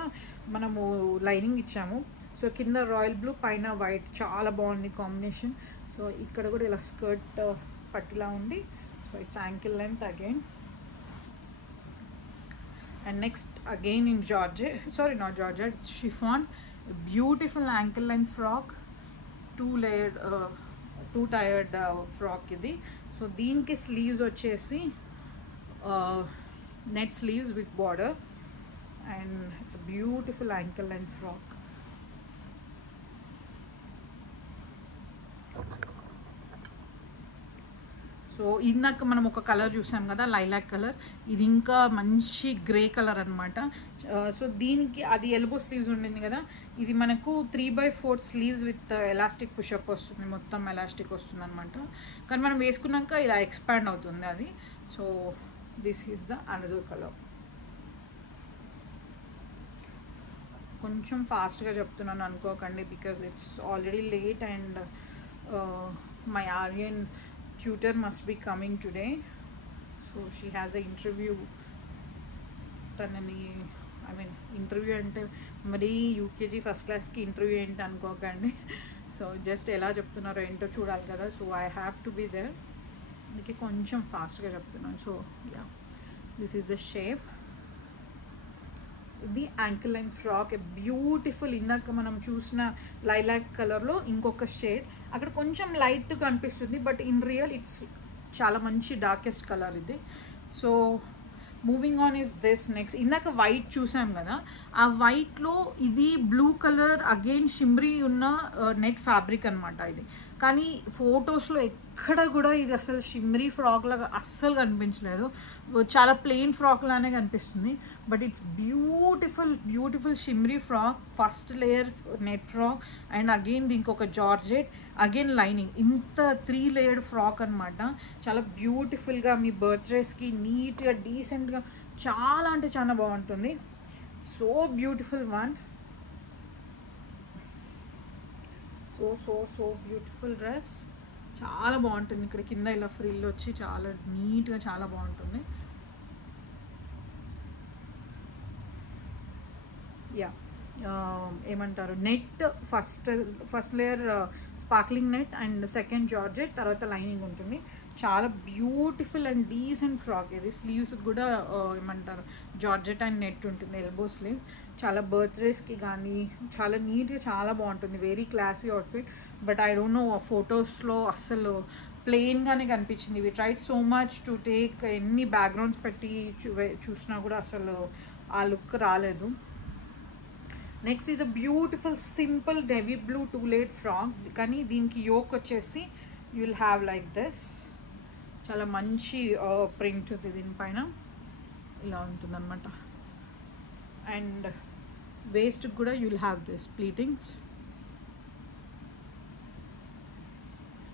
మనము లైనింగ్ ఇచ్చాము. సో కింద రాయల్ బ్లూ పైన వైట్, చాలా బాగుంది కాంబినేషన్. సో ఇక్కడ కూడా ఇలా స్కర్ట్ పట్టిలా ఉండి, So it's ankle length again. And next again in Georgette, sorry not Georgette, it's chiffon. A beautiful ankle length frock, two tiered frock idi. So దీనికి sleeves వచ్చేసి net sleeves with border, and it's a beautiful ankle length frock. So ఇందాక మనం ఒక colour చూసాం కదా, lilac colour. ఇది ఇంకా మంచి గ్రే కలర్ అనమాట. సో దీనికి అది ఎల్బో స్లీవ్స్ ఉండింది కదా, ఇది మనకు 3/4 స్లీవ్స్ విత్ ఎలాస్టిక్ పుషప్ వస్తుంది, మొత్తం ఎలాస్టిక్ వస్తుంది అనమాట. కానీ మనం వేసుకున్నాక ఇలా ఎక్స్పాండ్ అవుతుంది అది. So this is the another colour. కొంచెం ఫాస్ట్గా చెప్తున్నాను అనుకోకండి, because it's already late and my Aryan tutor must be coming today, so she has an interview. Tanani, I mean interview ante mari UKG first class ki interview enti anukokandi. So just ela cheptunnaro ento chudali kada, so I have to be there. Adike koncham fast ga cheptunnanu. So yeah, this is the shape. ఇది ankle line frock, beautiful. ఇందాక మనం చూసిన lilac కలర్లో ఇంకొక shade అక్కడ కొంచెం light కనిపిస్తుంది, but in real it's చాలా మంచి డార్కెస్ట్ కలర్ ఇది. So moving on is this. Next ఇందాక వైట్ చూసాం కదా, ఆ వైట్లో ఇది బ్లూ కలర్ అగైన్ షిమ్రీ ఉన్న నెట్ ఫ్యాబ్రిక్ అనమాట ఇది. కానీ ఫొటోస్లో ఎక్కడ కూడా ఇది అసలు షిమ్రీ ఫ్రాక్ లాగా అస్సలు కనిపించలేదు, చాలా ప్లెయిన్ ఫ్రాక్ లానే కనిపిస్తుంది. But it's beautiful beautiful shimmery frock, first layer net frock and again దీనికి ఒక జార్జెట్, అగైన్ లైనింగ్. ఇంత 3 లేయర్డ్ ఫ్రాక్ అనమాట. చాలా బ్యూటిఫుల్గా మీ బర్త్డేస్కి నీట్గా డీసెంట్గా చాలా అంటే చాలా బాగుంటుంది. So beautiful one. So so so beautiful dress, చాలా బాగుంటుంది. ఇక్కడ కింద ఇలా ఫ్రిల్ వచ్చి చాలా నీట్గా చాలా బాగుంటుంది. యా ఏమంటారు, net first layer sparkling net and second georgette, తర్వాత లైనింగ్ ఉంటుంది. చాలా బ్యూటిఫుల్ అండ్ డీసెంట్ ఫ్రాక్ ఇది. స్లీవ్స్ కూడా ఏమంటారు జార్జెట్ అండ్ నెట్ ఉంటుంది, ఎల్బో స్లీవ్స్. చాలా బర్త్డేస్కి కానీ చాలా నీట్గా చాలా బాగుంటుంది. Very classy outfit. But I don't know, ఫొటోస్లో అస్సలు ప్లెయిన్గానే కనిపించింది. We tried so much to take, ఎన్ని బ్యాక్గ్రౌండ్స్ పెట్టి చూసినా కూడా అసలు ఆ లుక్ రాలేదు. Next is a beautiful simple navy blue 2 layered frock. కానీ దీనికి యోక్ వచ్చేసి you will have like this. చాలా మంచి ప్రింట్ ఉంది దీనిపైన, ఇలా ఉంటుంది అనమాట. అండ్ వేస్ట్ కూడా you will have this pleatings.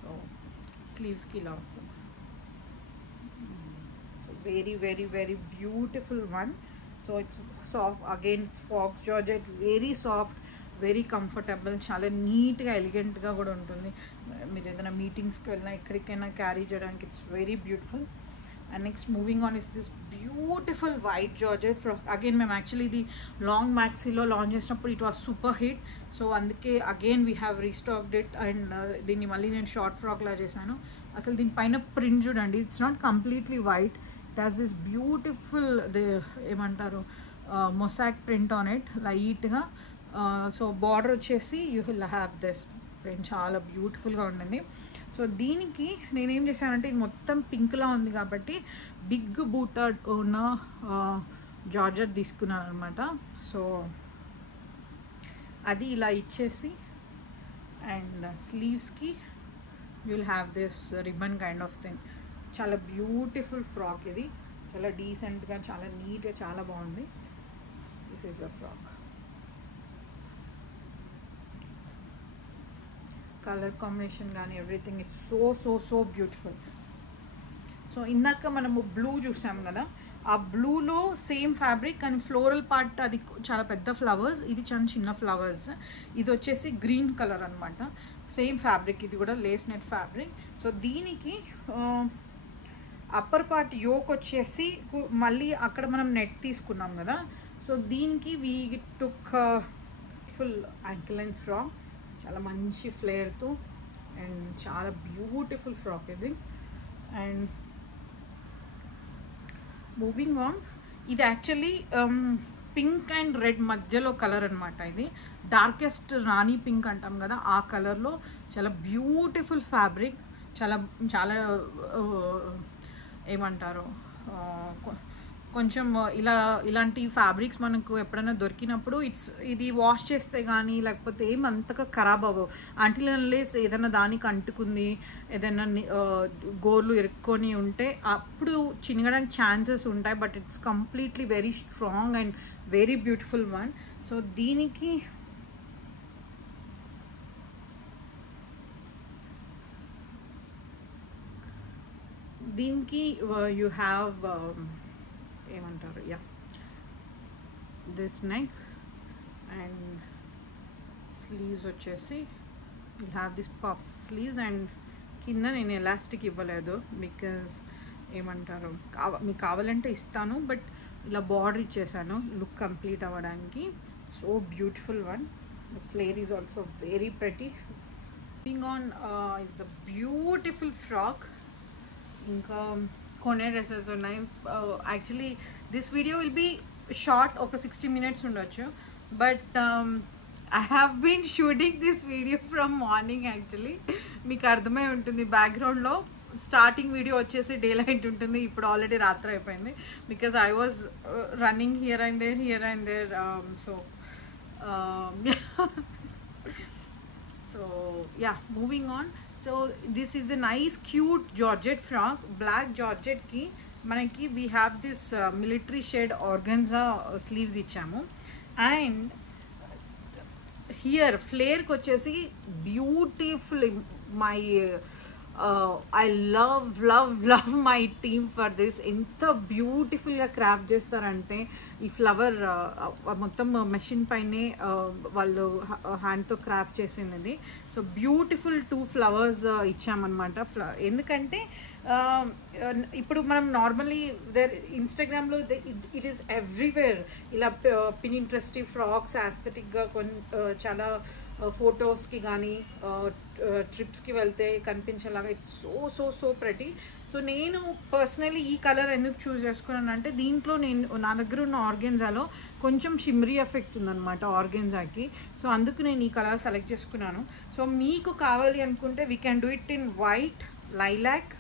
So స్లీవ్స్కి ఇలా ఉంటుంది. So very very very beautiful one. So it's soft, again it's faux georgette, very soft, very comfortable, చాలా నీట్గా ఎలిగెంట్గా కూడా ఉంటుంది. మీరు ఏదైనా మీటింగ్స్కి వెళ్ళినా ఎక్కడికైనా క్యారీ చేయడానికి it's very beautiful. And next moving on is this beautiful white georgette frock. Again మేము యాక్చువల్లీ ఇది లాంగ్ మ్యాక్సీలో లాంచ్ చేసినప్పుడు it was super hit. So అందుకే again we have restocked it. And దీన్ని మళ్ళీ నేను షార్ట్ ఫ్రాక్లా చేశాను. అసలు దీనిపైన ప్రింట్ చూడండి, it's not completely white, it has this beautiful ఏమంటారు మొసాక్ ప్రింట్ ఆన్ ఇట్ లైట్గా. సో బార్డర్ వచ్చేసి you will have this print, చాలా బ్యూటిఫుల్గా ఉండింది. సో దీనికి నేనేం చేశానంటే, ఇది మొత్తం పింక్లా ఉంది కాబట్టి బిగ్ బూటెడ్ ఉన్న జార్జెట్ తీసుకున్నాను అనమాట. సో అది ఇలా ఇచ్చేసి అండ్ స్లీవ్స్కి you will have this ribbon kind of thing. చాలా బ్యూటిఫుల్ ఫ్రాక్ ఇది, చాలా డీసెంట్గా చాలా నీట్గా చాలా బాగుంది. This is the frock. Colour combination కానీ everything it's so so so beautiful. So ఇందాక మనము బ్లూ చూసాం కదా, ఆ బ్లూలో సేమ్ ఫ్యాబ్రిక్ కానీ ఫ్లోరల్ పార్ట్ అది చాలా పెద్ద ఫ్లవర్స్, ఇది చాలా చిన్న ఫ్లవర్స్. ఇది వచ్చేసి గ్రీన్ కలర్ అనమాట. సేమ్ ఫ్యాబ్రిక్, ఇది కూడా లేస్ నెట్ ఫ్యాబ్రిక్. సో దీనికి అప్పర్ పార్ట్ యోక్ వచ్చేసి మళ్ళీ అక్కడ మనం నెట్ తీసుకున్నాం కదా. సో దీనికి we took full ankle length frock, చాలా మంచి ఫ్లేర్తో అండ్ చాలా బ్యూటిఫుల్ ఫ్రాక్ ఇది. అండ్ మూవింగ్ ఆన్, ఇది యాక్చువల్లీ పింక్ అండ్ రెడ్ మధ్యలో కలర్ అనమాట. ఇది డార్కెస్ట్ రాణి పింక్ అంటాం కదా, ఆ కలర్లో చాలా బ్యూటిఫుల్ ఫ్యాబ్రిక్. చాలా చాలా ఏమంటారు, కొంచెం ఇలాంటి ఫ్యాబ్రిక్స్ మనకు ఎప్పుడైనా దొరికినప్పుడు ఇది వాష్ చేస్తే కానీ లేకపోతే ఏమంతగా ఖరాబ్ అవ్వవు. అంటిల్ అన్లెస్ ఏదైనా దానికి అంటుకుంది, ఏదైనా గోర్లు ఇరుక్కొని ఉంటే అప్పుడు చినగడానికి ఛాన్సెస్ ఉంటాయి. But it's completely very strong and very beautiful one. So దీనికి యూ హ్యావ్ ఏమంటారు, yeah, this neck and sleeves వచ్చేసి you have this puff sleeves. And కింద నేను ఎలాస్టిక్ ఇవ్వలేదు బికాజ్ ఏమంటారు, మీకు కావాలంటే ఇస్తాను, బట్ ఇలా బార్డర్ ఇచ్చేసాను లుక్ కంప్లీట్ అవ్వడానికి. So beautiful one. The flare is also very pretty. Moving on is a beautiful frock. ఇంకా కొనే డ్రెస్సెస్ ఉన్నాయి. Actually this video will be short, ఒక 60 minutes ఉండొచ్చు. But I have been shooting this video from morning. Actually మీకు అర్థమై ఉంటుంది, బ్యాక్గ్రౌండ్లో starting video వచ్చేసి డే లైట్ ఉంటుంది. ఇప్పుడు ఆల్రెడీ రాత్రి అయిపోయింది because I was running here and there. So yeah, moving on. So this is a nice cute georgette frock. Black జార్జెట్కి మనకి we have this military shade organza sleeves ఇచ్చాము. And here ఫ్లేర్కి వచ్చేసి beautiful, my I love my team for this. ఎంత బ్యూటిఫుల్గా craft చేస్తారంటే, ఈ flower మొత్తం మెషిన్ పైనే వాళ్ళు హ్యాండ్తో క్రాఫ్ట్ చేసినది. So beautiful 2 flowers ఇచ్చామన్నమాట. ఎందుకంటే ఇప్పుడు మనం నార్మల్లీ ఇన్స్టాగ్రామ్లో ఇట్ ఈస్ ఎవ్రీవేర్ ఇలా పినింట్రెస్ట్ ఫ్రాక్స్ యాస్థెటిక్గా చాలా ఫొటోస్కి కానీ ట్రిప్స్కి వెళ్తే కనిపించేలాగా ఇట్స్ సో ప్రెటీ. సో నేను పర్సనలీ ఈ కలర్ ఎందుకు చూస్ చేసుకున్నాను అంటే, దీంట్లో నా దగ్గర ఉన్న ఆర్గెన్జాలో కొంచెం షిమ్రీ ఎఫెక్ట్ ఉందన్నమాట ఆర్గెన్జాకి. సో అందుకు నేను ఈ కలర్ సెలెక్ట్ చేసుకున్నాను. సో మీకు కావాలి అనుకుంటే we can do it in white, lilac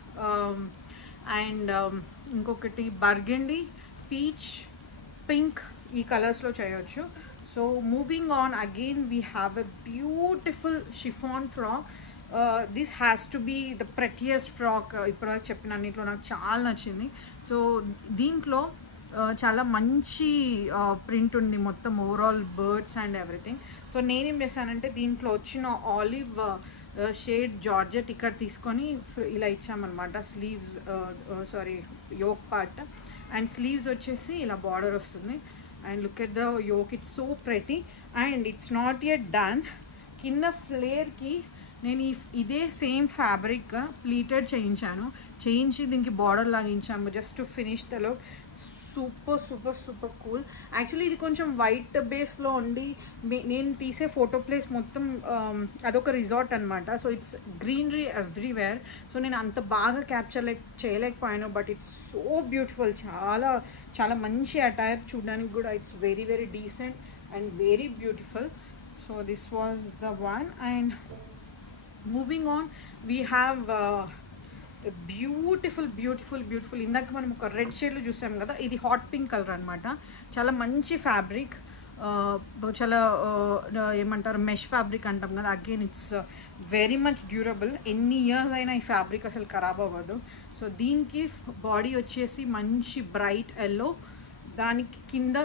and ఇంకొకటి బర్గండీ, పీచ్, పింక్, ఈ కలర్స్లో చేయొచ్చు. So moving on, again we have a beautiful chiffon frock. This has to be the prettiest frock ఇప్పటివరకు చెప్పిన అన్నింటిలో నాకు చాలా నచ్చింది. సో దీంట్లో చాలా మంచి ప్రింట్ ఉంది, మొత్తం overall birds and everything. So నేనేం చేశానంటే, దీంట్లో వచ్చిన ఆలివ్ షేడ్ జార్జెట్ ఇక్కడ తీసుకొని ఇలా ఇచ్చామన్నమాట. Sleeves yoke part and sleeves వచ్చేసి ఇలా బార్డర్ వస్తుంది. And look at the yoke, it's so pretty. And it's not yet done. కింద ఫ్లేర్కి నేను ఇదే సేమ్ ఫ్యాబ్రిక్ ప్లీటెడ్ చేయించి దీనికి బార్డర్ లాగించాము just to finish the look. Super cool. Actually ఇది కొంచెం వైట్ బేస్లో ఉండి, నేను తీసే ఫోటో ప్లేస్ మొత్తం అదొక రిసార్ట్ అనమాట. So it's greenery everywhere. So నేను అంత బాగా క్యాప్చర్ చేయలేకపోయాను, బట్ ఇట్స్ సో బ్యూటిఫుల్. చాలా మంచి అటైర్, చూడడానికి కూడా it's very decent and very beautiful. So this was the one. And moving on, we have beautiful ఇందాక మనం ఒక రెడ్ షేడ్లో చూసాం కదా, ఇది హాట్ పింక్ కలర్ అనమాట. చాలా మంచి ఫ్యాబ్రిక్, చాలా ఏమంటారు మెష్ ఫ్యాబ్రిక్ అంటాం కదా. Again it's very much durable. ఎన్ని ఇయర్స్ అయినా ఈ ఫ్యాబ్రిక్ అసలు ఖరాబ్ అవ్వదు. సో దీనికి బాడీ వచ్చేసి మంచి బ్రైట్ ఎల్లో, దానికి కింద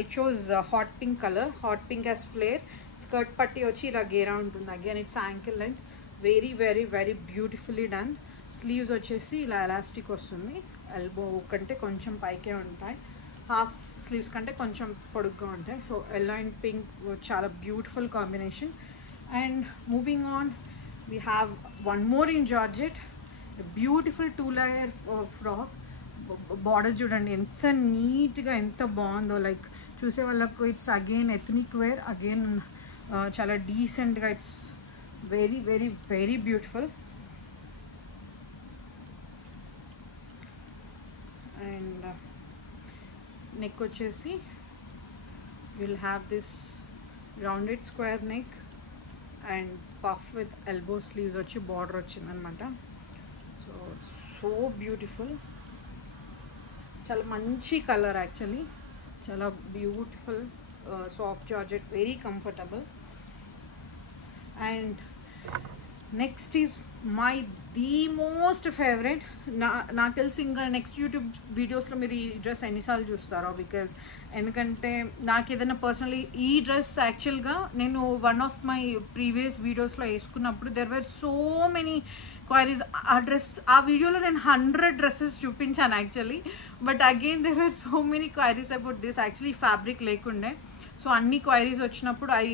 I chose hot pink colour, hot pink as flare. Skirt పట్టి వచ్చి ఇలా గేరా ఉంటుంది. Again it's ankle length, very beautifully done. Sleeves వచ్చేసి ఇలా ఎలాస్టిక్ వస్తుంది, ఎల్బో కంటే కొంచెం పైకే ఉంటాయి, హాఫ్ స్లీవ్స్ కంటే కొంచెం పొడుగ్గా ఉంటాయి. సో ఎల్లో అండ్ పింక్ చాలా beautiful combination. And moving on, we have one more in georgette, beautiful 2-layer frock. Border చూడండి ఎంత నీట్గా, ఎంత బాగుందో. లైక్ చూసే వాళ్ళకు it's again ethnic wear, again చాలా డీసెంట్గా, it's very beautiful. And neck వచ్చేసి will have this rounded square neck and puff with elbow sleeves వచ్చి బార్డర్ వచ్చిందనమాట. సో సో బ్యూటిఫుల్, చాలా మంచి కలర్ యాక్చువల్లీ, చాలా beautiful soft georgette, very comfortable. And next is my the most favourite. నాకు తెలిసి ఇంకా next YouTube వీడియోస్లో మీరు ఈ డ్రెస్ ఎన్నిసార్లు చూస్తారో, బికాజ్ ఎందుకంటే నాకు ఏదైనా పర్సనలీ ఈ డ్రెస్ యాక్చువల్గా నేను వన్ ఆఫ్ మై ప్రీవియస్ వీడియోస్లో వేసుకున్నప్పుడు there were so many queries. ఆ డ్రెస్ ఆ వీడియోలో నేను 100 డ్రెస్సెస్ చూపించాను actually, but again there were so many queries about this. Actually fabric లేకుండే, సో అన్ని క్వైరీస్ వచ్చినప్పుడు I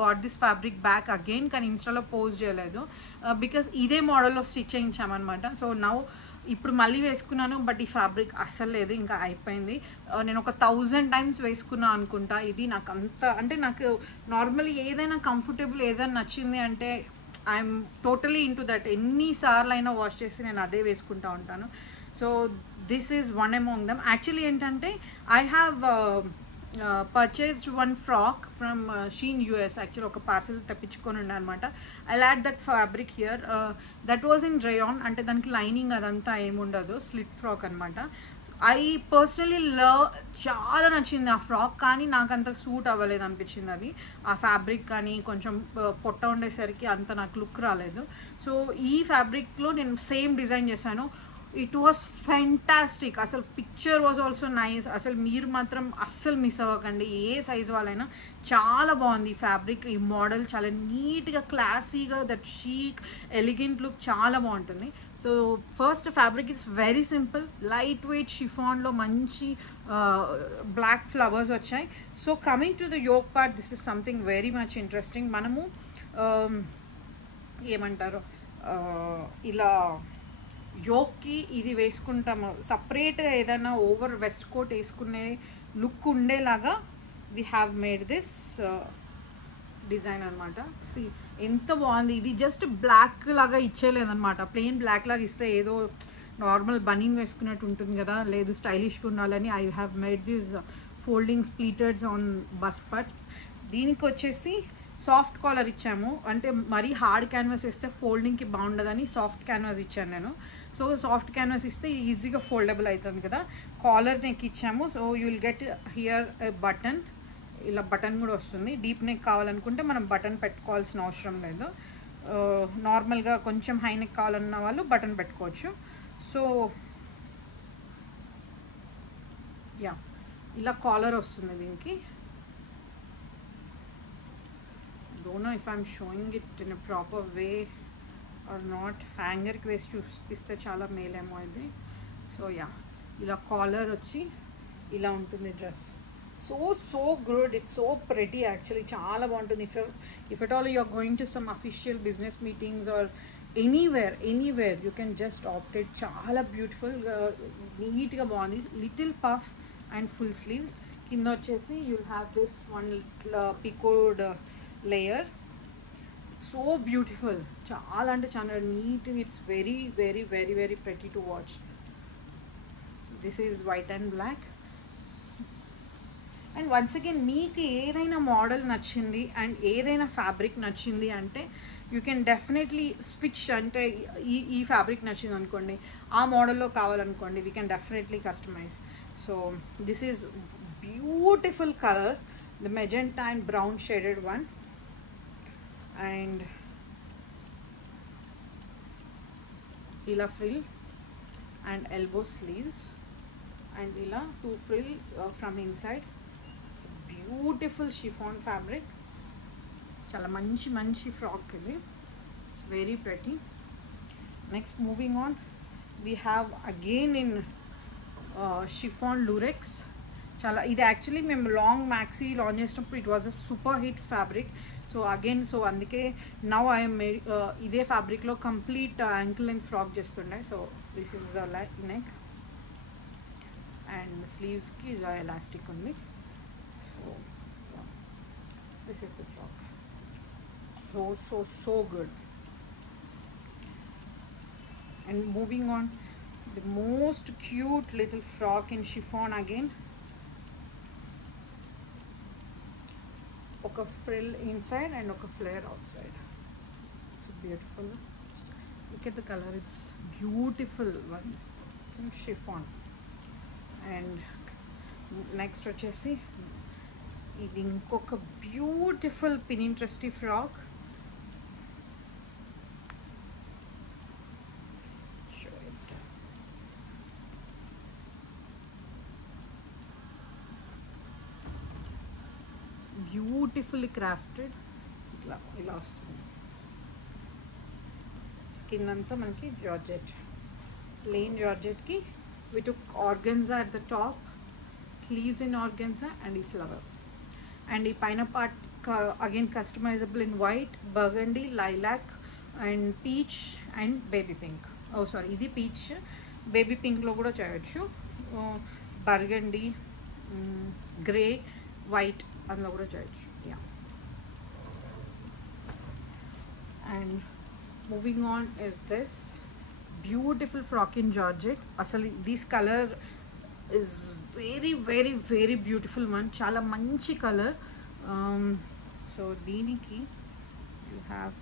got this fabric back again, కానీ ఇన్స్టాలో పోస్ట్ చేయలేదు బికాస్ ఇదే మోడల్లో స్టిచ్ చేయించామన్నమాట. సో నౌ ఇప్పుడు మళ్ళీ వేసుకున్నాను, బట్ ఈ ఫ్యాబ్రిక్ అస్సలు లేదు, ఇంకా అయిపోయింది. నేను ఒక 1000 టైమ్స్ వేసుకున్నాను అనుకుంటా. ఇది నాకు అంత అంటే నాకు నార్మల్లీ ఏదైనా కంఫర్టబుల్ ఏదైనా నచ్చింది అంటే ఐఎమ్ టోటలీ ఇంటూ దట్. ఎన్నిసార్లు అయినా వాష్ చేసి నేను అదే వేసుకుంటూ ఉంటాను. So this is one among them. Actually ఏంటంటే I have purchased one frock from Shein US. Actually oka parcel తెప్పించుకొని ఉండే అనమాట. I'll add that fabric here. That was in rayon, అంటే దానికి లైనింగ్ అదంతా ఏముండదు, స్లిట్ ఫ్రాక్ అనమాట. ఐ పర్సనలీ లవ్, చాలా నచ్చింది ఆ ఫ్రాక్, కానీ నాకు అంత సూట్ అవ్వలేదు అనిపించింది అది. ఆ ఫ్యాబ్రిక్ కానీ కొంచెం పొట్ట ఉండేసరికి అంత నాకు లుక్ రాలేదు. సో ఈ ఫ్యాబ్రిక్లో నేను సేమ్ డిజైన్ చేశాను. It was fantastic. అసలు పిక్చర్ వాజ్ ఆల్సో నైస్. అసలు మీరు మాత్రం అస్సలు మిస్ అవ్వకండి, ఏ సైజ్ వాళ్ళైనా. చాలా బాగుంది ఈ ఫ్యాబ్రిక్, ఈ మోడల్ చాలా నీట్గా క్లాసీగా, దట్ షీక్ ఎలిగెంట్ లుక్ చాలా బాగుంటుంది. So first fabric is very simple, light weight షిఫాన్లో మంచి బ్లాక్ ఫ్లవర్స్ వచ్చాయి. So coming to the yoke part, this is something very much interesting. మనము ఏమంటారు ఇలా యోక్కి ఇది వేసుకుంటాము, సపరేట్గా ఏదైనా ఓవర్ వెస్ట్ కోట్ వేసుకునే లుక్ ఉండేలాగా we have made this design అనమాట. సి ఎంత బాగుంది. ఇది జస్ట్ బ్లాక్ లాగా ఇచ్చేలేదనమాట, ప్లెయిన్ బ్లాక్ లాగా ఇస్తే ఏదో నార్మల్ బనీన్ వేసుకున్నట్టు ఉంటుంది కదా, లేదు స్టైలిష్గా ఉండాలని I have made this folding pleats on bust parts. దీనికి వచ్చేసి సాఫ్ట్ కాలర్ ఇచ్చాము, అంటే మరీ హార్డ్ క్యాన్వాస్ ఇస్తే ఫోల్డింగ్కి బాగుండదని సాఫ్ట్ క్యాన్వాస్ ఇచ్చాను నేను. సో సాఫ్ట్ క్యాన్వాస్ ఇస్తే ఈజీగా ఫోల్డబుల్ అవుతుంది కదా. కాలర్ నెక్ ఇచ్చాము. So you will get here button, ఇలా బటన్ కూడా వస్తుంది. డీప్ నెక్ కావాలనుకుంటే మనం బటన్ పెట్టుకోవాల్సిన అవసరం లేదు. నార్మల్గా కొంచెం హై నెక్ కావాలన్న వాళ్ళు బటన్ పెట్టుకోవచ్చు. సో యా, ఇలా కాలర్ వస్తుంది దీనికి. Don't know if I'm showing it in a proper way or not. Hanger కి వేసి చూపిస్తే చాలా మేలేమో ఇది. సో యా, ఇలా కాలర్ వచ్చి ఇలా ఉంటుంది dress. So good, it's so pretty actually, చాలా బాగుంటుంది. If at all you are going to some official business meetings or anywhere you can just opted. చాలా బ్యూటిఫుల్, నీట్గా బాగుంది. Little puff and full sleeves. కింద వచ్చేసి you'll have this one picoted layer. So beautiful, చాలా అంటే చాలా neat. It's very very very very pretty to watch. So this is white and black. And once again మీకు ఏదైనా model నచ్చింది and ఏదైనా fabric నచ్చింది అంటే యూ కెన్ డెఫినెట్లీ స్విచ్. అంటే ఈ ఫ్యాబ్రిక్ నచ్చింది అనుకోండి, ఆ మోడల్లో కావాలనుకోండి, we can definitely customise. So this is beautiful colour, the magenta and brown shaded one. And ఇలా frill and elbow sleeves and ఇలా 2 frills from inside. It's a beautiful chiffon fabric. చాలా మంచి ఫ్రాక్ ఇది. It's very pretty. Next, moving on, we have again in chiffon lurex. చాలా ఇది actually మేము long maxi launch చేసినప్పుడు it was a super hit fabric. So again, so అందుకే now I'm ఇదే ఫ్యాబ్రిక్లో కంప్లీట్ యాంకిల్ లెంత్ ఫ్రాక్ చేస్తుండే. So this is the neck and స్లీవ్స్కి ఇలా ఎలాస్టిక్ ఉంది. So this is the frock. So good. And moving on, the most cute little frock in chiffon again. ఒక frill inside and ఒక flare outside. It's beautiful. Look at the color, it's beautiful one. Some chiffon. And next వచ్చేసి ఇది ఇంకొక beautiful pinteresty frock. Beautifully crafted. ఇలా వస్తుంది. Skin అంతా మనకి georgette, plain జార్జెట్కి we took organza at the top, sleeves in organza and ఈ flower. And ఈ పైన part again customisable in white, burgundy, lilac and peach and baby pink. Sorry, ఇది peach, baby పింక్లో కూడా చేయొచ్చు. బర్గండీ, గ్రే, వైట్ అందులో కూడా చేయొచ్చు. Yeah. And moving on is this beautiful frock in georgette. అసలు this colour is very very very beautiful one. చాలా మంచి కలర్. సో దీనికి you have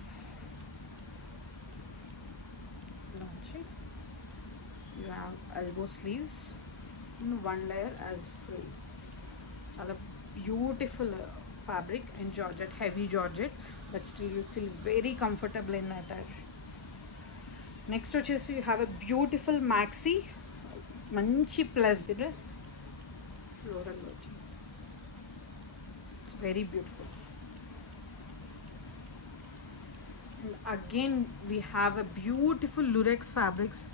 elbow sleeves, one layer as free. చాలా beautiful fabric in georgette, heavy georgette, but still you feel very comfortable in attire. Next వచ్చేసి you have a beautiful maxi, మంచి plus dress, floral వచ్చింది. It's very beautiful. And again we have a beautiful lurex fabrics.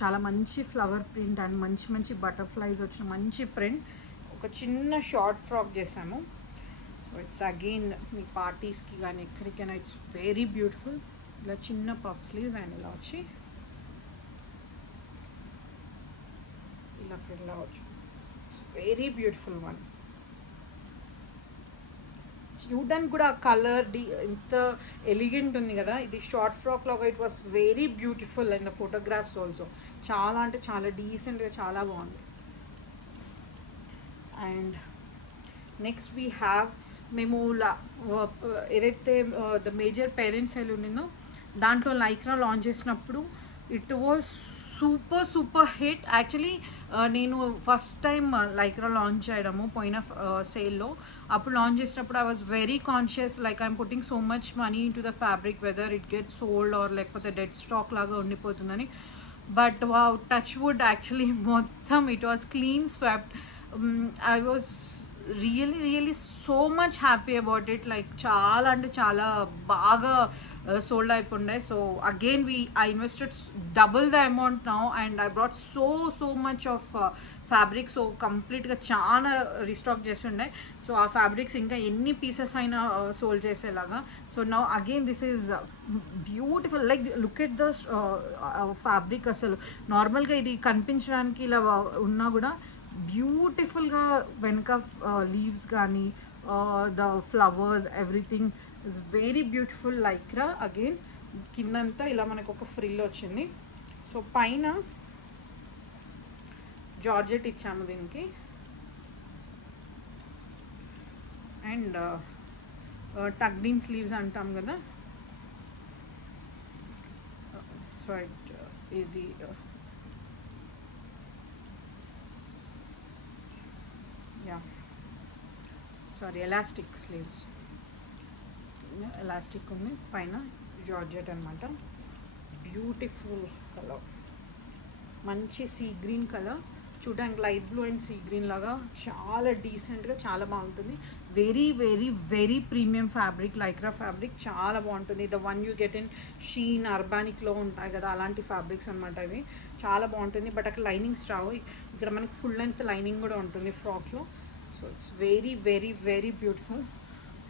చాలా మంచి flower print and మంచి మంచి butterflies వచ్చిన మంచి print. ఒక చిన్న షార్ట్ ఫ్రాక్ చేసాము. సో ఇట్స్ అగైన్ మీ పార్టీస్కి కానీ ఎక్కడికైనా ఇట్స్ వెరీ బ్యూటిఫుల్. ఇలా చిన్న పఫ్ స్లీవ్స్ అండ్ ఇలా వచ్చి ఇలా ఫిల్ అవ్వచ్చు. It's very beautiful one. చూడడానికి కూడా కలర్ ఇంత ఎలిగెంట్ ఉంది కదా. ఇది షార్ట్ ఫ్రాక్ లాగా it was very beautiful and the photographs also చాలా అంటే చాలా డీసెంట్గా చాలా బాగుంది. అండ్ నెక్స్ట్ వీ హ్యావ్, మేము ఏదైతే ద మేజర్ పేరెంట్స్ సేల్ ఉన్నిందో దాంట్లో లైక్రా లాంచ్ చేసినప్పుడు it was super super hit. Actually నేను ఫస్ట్ టైం లైక్రా లాంచ్ చేయడము పోయిన సేల్లో. అప్పుడు లాంచ్ చేసినప్పుడు I was very conscious, like I'm putting so much money into the fabric, whether it get sold or లేకపోతే dead stock లాగా ఉండిపోతుందని. But wow, touch wood, actually మొత్తం it was clean swapped. I was really really so much happy about it. Like చాలా అంటే చాలా బాగా sold అయిపోయిండే. So again I invested double the amount now and I brought so much of fabric. So కంప్లీట్గా చాలా restock చేస్తుండే. So ఆ fabrics ఇంకా ఎన్ని పీసెస్ అయినా సోల్డ్ చేసేలాగా. So now again this is beautiful. Like look at the fabric. అసలు నార్మల్గా ఇది కనిపించడానికి ఇలా ఉన్నా కూడా బ్యూటిఫుల్గా వెనక లీవ్స్ కానీ the flowers everything is very beautiful. Lycra again కిందంతా ఇలా మనకు ఒక ఫ్రిల్ వచ్చింది. సో పైన జార్జెట్ ఇచ్చాము దీనికి. అండ్ టగ్డిన్ స్లీవ్స్ అంటాం కదా. సో ఇది సారీ ఎలాస్టిక్ స్లీవ్స్, ఎలాస్టిక్ ఉంది, పైన జార్జెట్ అనమాట. బ్యూటిఫుల్ కలర్, మంచి సీ గ్రీన్ కలర్. చూడడానికి light blue and sea green లాగా చాలా డీసెంట్గా చాలా బాగుంటుంది. Very very very premium fabric, Lycra fabric చాలా బాగుంటుంది. The one you get in Shein, అర్బానిక్లో ఉంటాయి కదా అలాంటి ఫ్యాబ్రిక్స్ అనమాట ఇవి. చాలా బాగుంటుంది. బట్ అక్కడ లైనింగ్స్ రావు. ఇక్కడ మనకి ఫుల్ లెంత్ లైనింగ్ కూడా ఉంటుంది ఫ్రాక్లో. So it's very very very beautiful.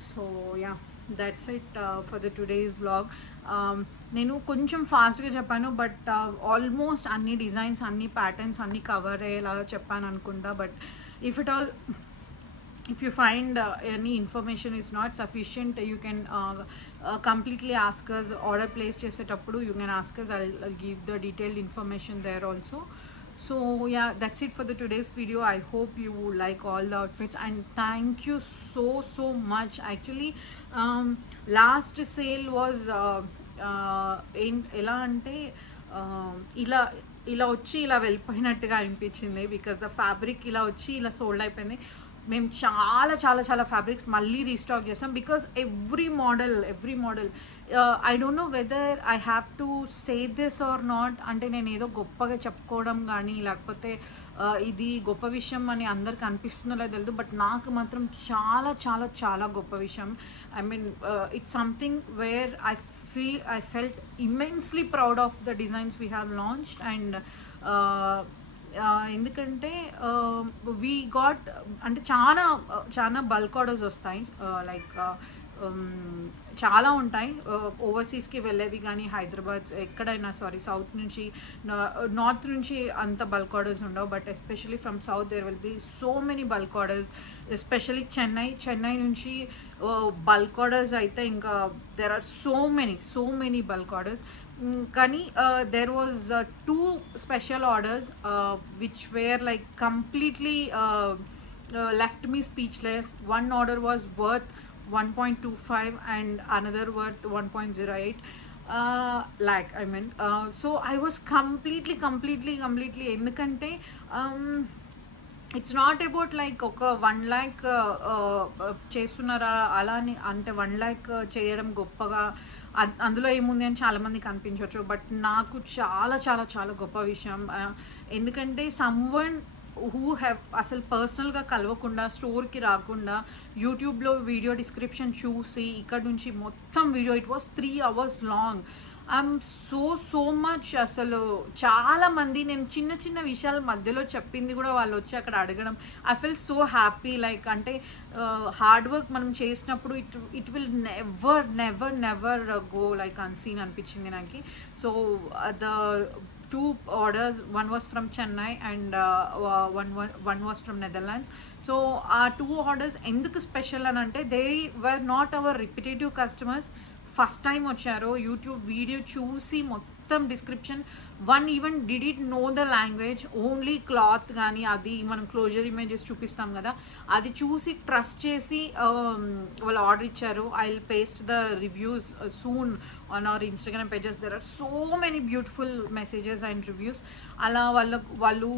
So yeah, that's it for the today's vlog. నేను కొంచెం ఫాస్ట్గా చెప్పాను, బట్ ఆల్మోస్ట్ అన్ని డిజైన్స్, అన్ని ప్యాటర్న్స్ అన్నీ కవర్ అయ్యేలాగా చెప్పాను అనుకుంటా. But if you find any information is not sufficient, you can completely ask us. Order place చేసేటప్పుడు you can ask us. I'll give the detailed information there also. So yeah, that's it for the today's video. I hope you like all the outfits, and thank you so much. Actually, last sale was ఎలా అంటే ఇలా ఇలా వచ్చి ఇలా వెళ్ళిపోయినట్టుగా అనిపించింది, because the fabric ఇలా వచ్చి ఇలా సోల్డ్ అయిపోయింది. మేము చాలా చాలా చాలా ఫ్యాబ్రిక్స్ మళ్ళీ రీస్టాక్ చేస్తాం, because every model I don't know whether I have to say this or not. అంటే నేను ఏదో గొప్పగా చెప్పుకోవడం కానీ లేకపోతే ఇది గొప్ప విషయం అని అందరికి అనిపిస్తుందో లేదో తెలియదు, బట్ నాకు మాత్రం చాలా చాలా చాలా గొప్ప విషయం. I mean it's something where I felt immensely proud of the designs we have launched, and ఎందుకంటే వీ గాట్ అంటే చాలా బల్క్ ఆర్డర్స్ వస్తాయి, లైక్ చాలా ఉంటాయి ఓవర్సీస్కి వెళ్ళేవి, కానీ హైదరాబాద్ ఎక్కడైనా సౌత్ నుంచి నార్త్ నుంచి అంత బల్క్ ఆర్డర్స్ ఉండవు, but especially from south there will be so many bulk orders. Especially Chennai నుంచి బల్క్ ఆర్డర్స్ అయితే ఇంకా there are so many bulk orders. కానీ there was 2 special orders which were like completely left me speechless. One order was worth 1.25 and another worth 1.08 lakh. I mean, so I was completely ఎందుకంటే it's not about like ఒక 1 lakh చేస్తున్నారా అలా అని, అంటే 1 lakh చేయడం గొప్పగా అందులో ఏముంది అని చాలామందికి అనిపించవచ్చు, బట్ నాకు చాలా చాలా చాలా గొప్ప విషయం. ఎందుకంటే సమ్వన్ హూ హ్యావ్ అసలు పర్సనల్గా కలవకుండా, స్టోర్కి రాకుండా, యూట్యూబ్లో వీడియో డిస్క్రిప్షన్ చూసి ఇక్కడ నుంచి మొత్తం video, it was 3 hours long. I'm so much, అసలు చాలామంది నేను చిన్న విషయాల మధ్యలో చెప్పింది కూడా వాళ్ళు వచ్చి అక్కడ అడగడం, I feel so happy. Like అంటే హార్డ్ వర్క్ మనం చేసినప్పుడు it will never go like unseen అనిపించింది నాకు. So the 2 orders, one was from Chennai and one was from Netherlands. So our 2 orders ఎందుకు స్పెషల్ అని అంటే, they were not our repetitive customers. First time వచ్చారు, YouTube video చూసి మొత్తం description, one even did know the language, only cloth కానీ అది మనం closure images చూపిస్తాం కదా అది చూసి ట్రస్ట్ చేసి వాళ్ళు ఆర్డర్ ఇచ్చారు. I will paste the reviews soon on our Instagram pages. There are so many beautiful messages and reviews. అలా వాళ్ళు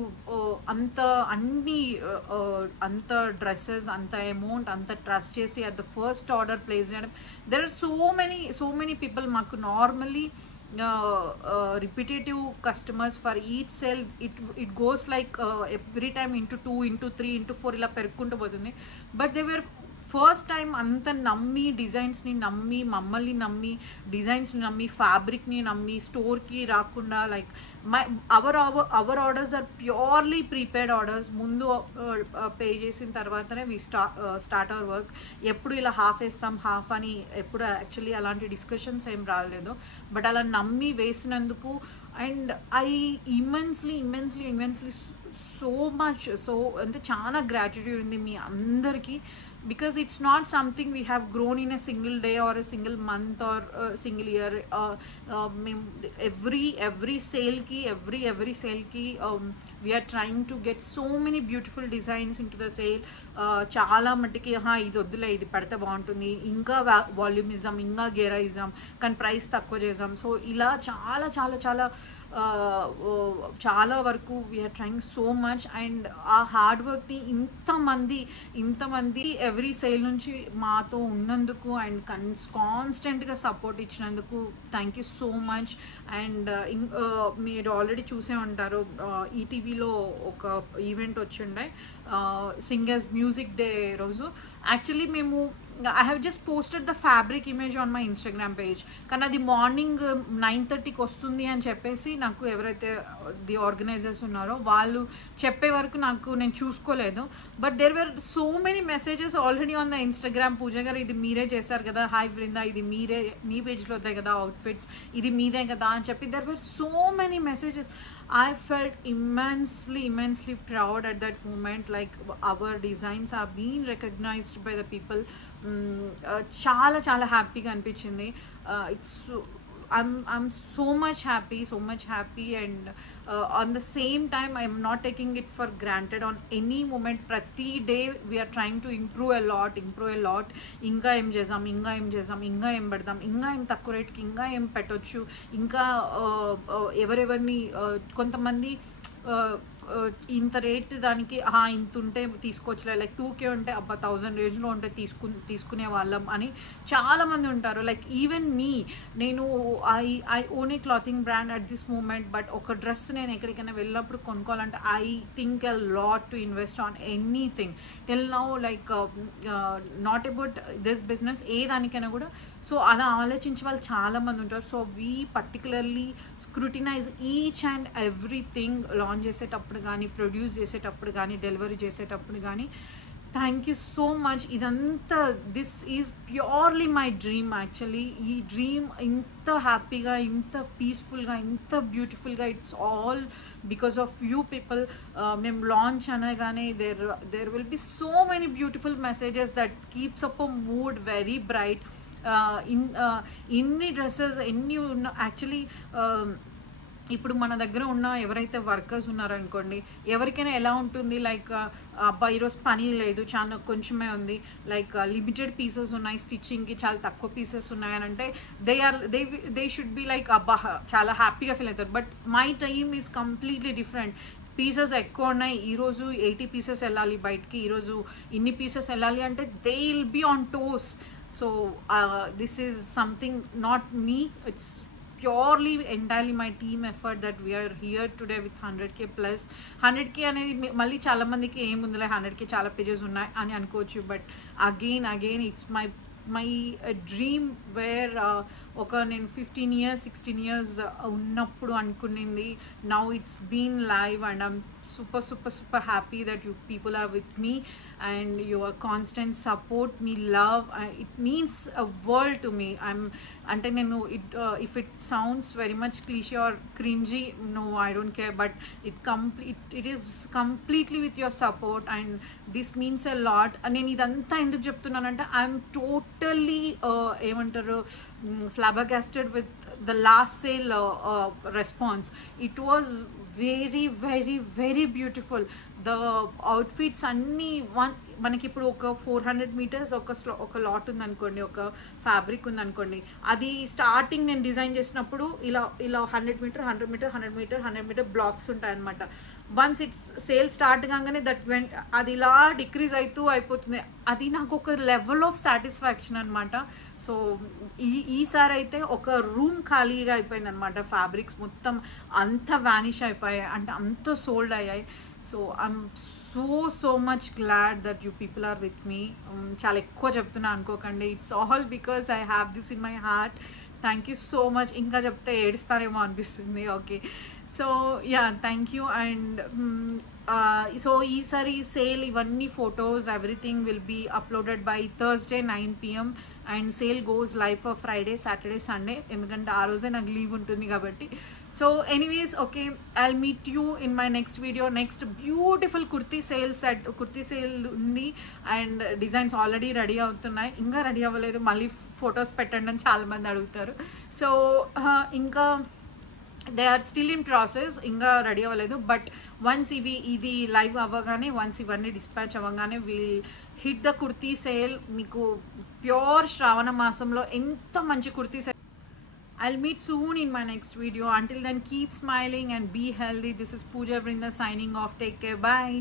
అంత డ్రెస్సెస్, అంత అమౌంట్, అంత ట్రస్ట్ చేసి at the first order place చేయడం. There are so many people. మాకు normally repetitive customers for each sale, it goes like every time into 2 into 3 into 4 ఇలా పెరుక్కుంటూ పోతుంది. But they were first time అంత నమ్మి, డిజైన్స్ని నమ్మి, మమ్మల్ని నమ్మి, డిజైన్స్ని నమ్మి, ఫ్యాబ్రిక్ని నమ్మి, స్టోర్కి రాకుండా, like our orders are purely prepaid orders. ముందు పే చేసిన తర్వాతనే వి స్టార్ట్ అవర్ వర్క్. ఎప్పుడు ఇలా హాఫ్ వేస్తాం హాఫ్ అని ఎప్పుడు యాక్చువల్లీ అలాంటి డిస్కషన్స్ ఏం రాలేదు, బట్ అలా నమ్మి వేసినందుకు and I immensely so much, so అంటే చాలా గ్రాటిట్యూడ్ ఉంది మీ అందరికీ. because it's not something we have grown in a single day or a single month or a single year. Every sale ki we are trying to get so many beautiful designs into the sale. చాలా మట్టికి ఇది వద్దులే, ఇది పెడితే బాగుంటుంది, ఇంకా వాల్యూమిజం, ఇంకా గేరాయిజం, కానీ ప్రైస్ తక్కువ చేసాం. సో ఇలా చాలా చాలా చాలా చాలా వరకు we are trying so much. And ఆ హార్డ్ వర్క్ని ఇంతమంది ఎవ్రీ సేల్ నుంచి మాతో ఉన్నందుకు అండ్ కాన్స్టెంట్గా సపోర్ట్ ఇచ్చినందుకు thank you so much. And మీరు ఆల్రెడీ చూసే ఉంటారు, ఈటీవీలో ఒక ఈవెంట్ వచ్చిండే సింగర్స్ మ్యూజిక్ డే రోజు. యాక్చువల్లీ మేము I have just posted the fabric image on my Instagram page. కానీ అది మార్నింగ్ 9:30కి వస్తుంది అని చెప్పేసి నాకు ఎవరైతే ది ఆర్గనైజర్స్ ఉన్నారో వాళ్ళు చెప్పే వరకు నేను చూసుకోలేదు. But there were so many messages already on the Instagram. Pooja గారు ఇది మీరే చేశారు కదా, హాయ్ బృందా, ఇది మీరే, మీ పేజ్లో వస్తాయి కదా అవుట్ఫిట్స్, ఇది మీదే కదా అని చెప్పి there were so many messages. I felt immensely proud at that moment, like our designs are being recognized by the people. చాలా చాలా హ్యాపీగా అనిపించింది. I'm so much happy, and on the same time I'm not taking it for granted on any moment. Prati day we are trying to improve a lot. ఇంకా ఏం చేద్దాం, ఇంకా ఏం పెడదాం, ఇంకా ఏం తక్కువ రేట్కి ఇంకా ఏం పెట్టొచ్చు, ఇంకా ఎవరెవరిని కొంతమంది ఇంత రేట్ దానికి ఇంత ఉంటే తీసుకోవచ్చులే, లైక్ 2K ఉంటే అబ్బా 1000 రేంజ్లో ఉంటే తీసుకునే వాళ్ళం అని చాలామంది ఉంటారు. లైక్ ఈవెన్ మీ, నేను I own a clothing brand at this moment, but ఒక డ్రెస్ నేను ఎక్కడికైనా వెళ్ళినప్పుడు కొనుక్కోవాలంటే I think a lot to invest on anything till now, like not about this business, ఏ దానికైనా కూడా. సో అలా ఆలోచించే వాళ్ళు చాలామంది ఉంటారు. So we particularly scrutinise each and everything launch చేసేటప్పుడు కానీ, ప్రొడ్యూస్ చేసేటప్పుడు కానీ, డెలివరీ చేసేటప్పుడు కానీ. Thank you so much. ఇదంతా this is purely my dream actually. ఈ డ్రీమ్ ఇంత హ్యాపీగా, ఇంత పీస్ఫుల్గా, ఇంత బ్యూటిఫుల్గా, it's all because of you people. మేము లాంచ్ అనగానే there will be so many beautiful messages that keeps up a mood very bright. ఇన్ని డ్రెస్సెస్ ఎన్ని ఉన్న యాక్చువల్లీ ఇప్పుడు మన దగ్గర ఉన్న ఎవరైతే వర్కర్స్ ఉన్నారనుకోండి, ఎవరికైనా ఎలా ఉంటుంది, లైక్ అబ్బా ఈరోజు పని లేదు, చాలా కొంచెమే ఉంది, లైక్ లిమిటెడ్ పీసెస్ ఉన్నాయి, స్టిచ్చింగ్కి చాలా తక్కువ పీసెస్ ఉన్నాయని అంటే దే షుడ్ బి లైక్ అబ్బా చాలా హ్యాపీగా ఫీల్ అవుతారు. But my time is completely different. Pieces ఎక్కువ ఉన్నాయి, ఈరోజు 80 పీసెస్ వెళ్ళాలి బయటికి, ఈరోజు ఇన్ని పీసెస్ వెళ్ళాలి అంటే they will be on toes. So this is something not me, it's purely entirely my team effort that we are here today with 100K plus. 100K అనేది మళ్ళీ చాలా మందికి ఏముందిలే 100K చాలా పేజెస్ ఉన్నాయి అని అనుకోవచ్చు. But again it's my dream where ఒక నేను 15 years 16 years ఉన్నప్పుడు అనుకునింది. Now it's been live and I'm super happy that you people are with me and your constant support me, love, it means a world to me. అంటే నేను if it sounds very much cliche or cringy, no I don't care, but it is completely with your support and this means a lot. నేను ఇదంతా ఎందుకు చెప్తున్నానంటే I'm totally ఏమంటారు flabbergasted with the last sale response. It was very beautiful. The outfits అన్నీ మనకి ఇప్పుడు ఒక 400 meters ఒక లాట్ ఉందనుకోండి, ఒక ఫ్యాబ్రిక్ ఉందనుకోండి, అది స్టార్టింగ్ నేను డిజైన్ చేసినప్పుడు ఇలా 100 meter బ్లాక్స్ ఉంటాయన్నమాట. వన్స్ ఇట్స్ సేల్ స్టార్ట్ కాగానే అది ఇలా డిక్రీజ్ అయిపోతుంది. అది నాకు ఒక లెవెల్ ఆఫ్ సాటిస్ఫాక్షన్ అనమాట. సో ఈసారి అయితే ఒక రూమ్ ఖాళీగా అయిపోయింది అనమాట. ఫ్యాబ్రిక్స్ మొత్తం అంత వ్యానిష్ అయిపోయాయి, అంటే అంత సోల్డ్ అయ్యాయి. So I'm so much glad that you people are with me. చాలా ఎక్కువ చెప్తున్నా అనుకోకండి, it's all because I have this in my heart. Thank you so much. ఇంకా చెప్తే ఏడుస్తారేమో అనిపిస్తుంది. Okay, so yeah thank you. And so ఈసారి sale ఇవన్నీ photos everything will be uploaded by Thursday 9 PM and sale goes live for Friday, Saturday, Sunday, ఎందుకంటే ఆ రోజే నాకు లీవ్ ఉంటుంది కాబట్టి. So anyways okay, I'll meet you in my next video. Next beautiful kurti sale ఉంది and designs already ready అవుతున్నాయి. ఇంకా ready అవ్వలేదు, మళ్ళీ ఫొటోస్ పెట్టండి అని చాలామంది అడుగుతారు. సో ఇంకా they are still in process, ఇంకా రెడీ అవ్వలేదు. బట్ వన్స్ ఇది లైవ్ అవ్వగానే, వన్స్ ఇవన్నీ డిస్పాచ్ అవ్వగానే will hit the kurti sale. మీకు ప్యూర్ శ్రావణ మాసంలో ఎంత మంచి kurti sale. I'll meet soon in my next video. Until then, keep smiling and be healthy. This is Pooja Vrinda signing off. Take care. Bye.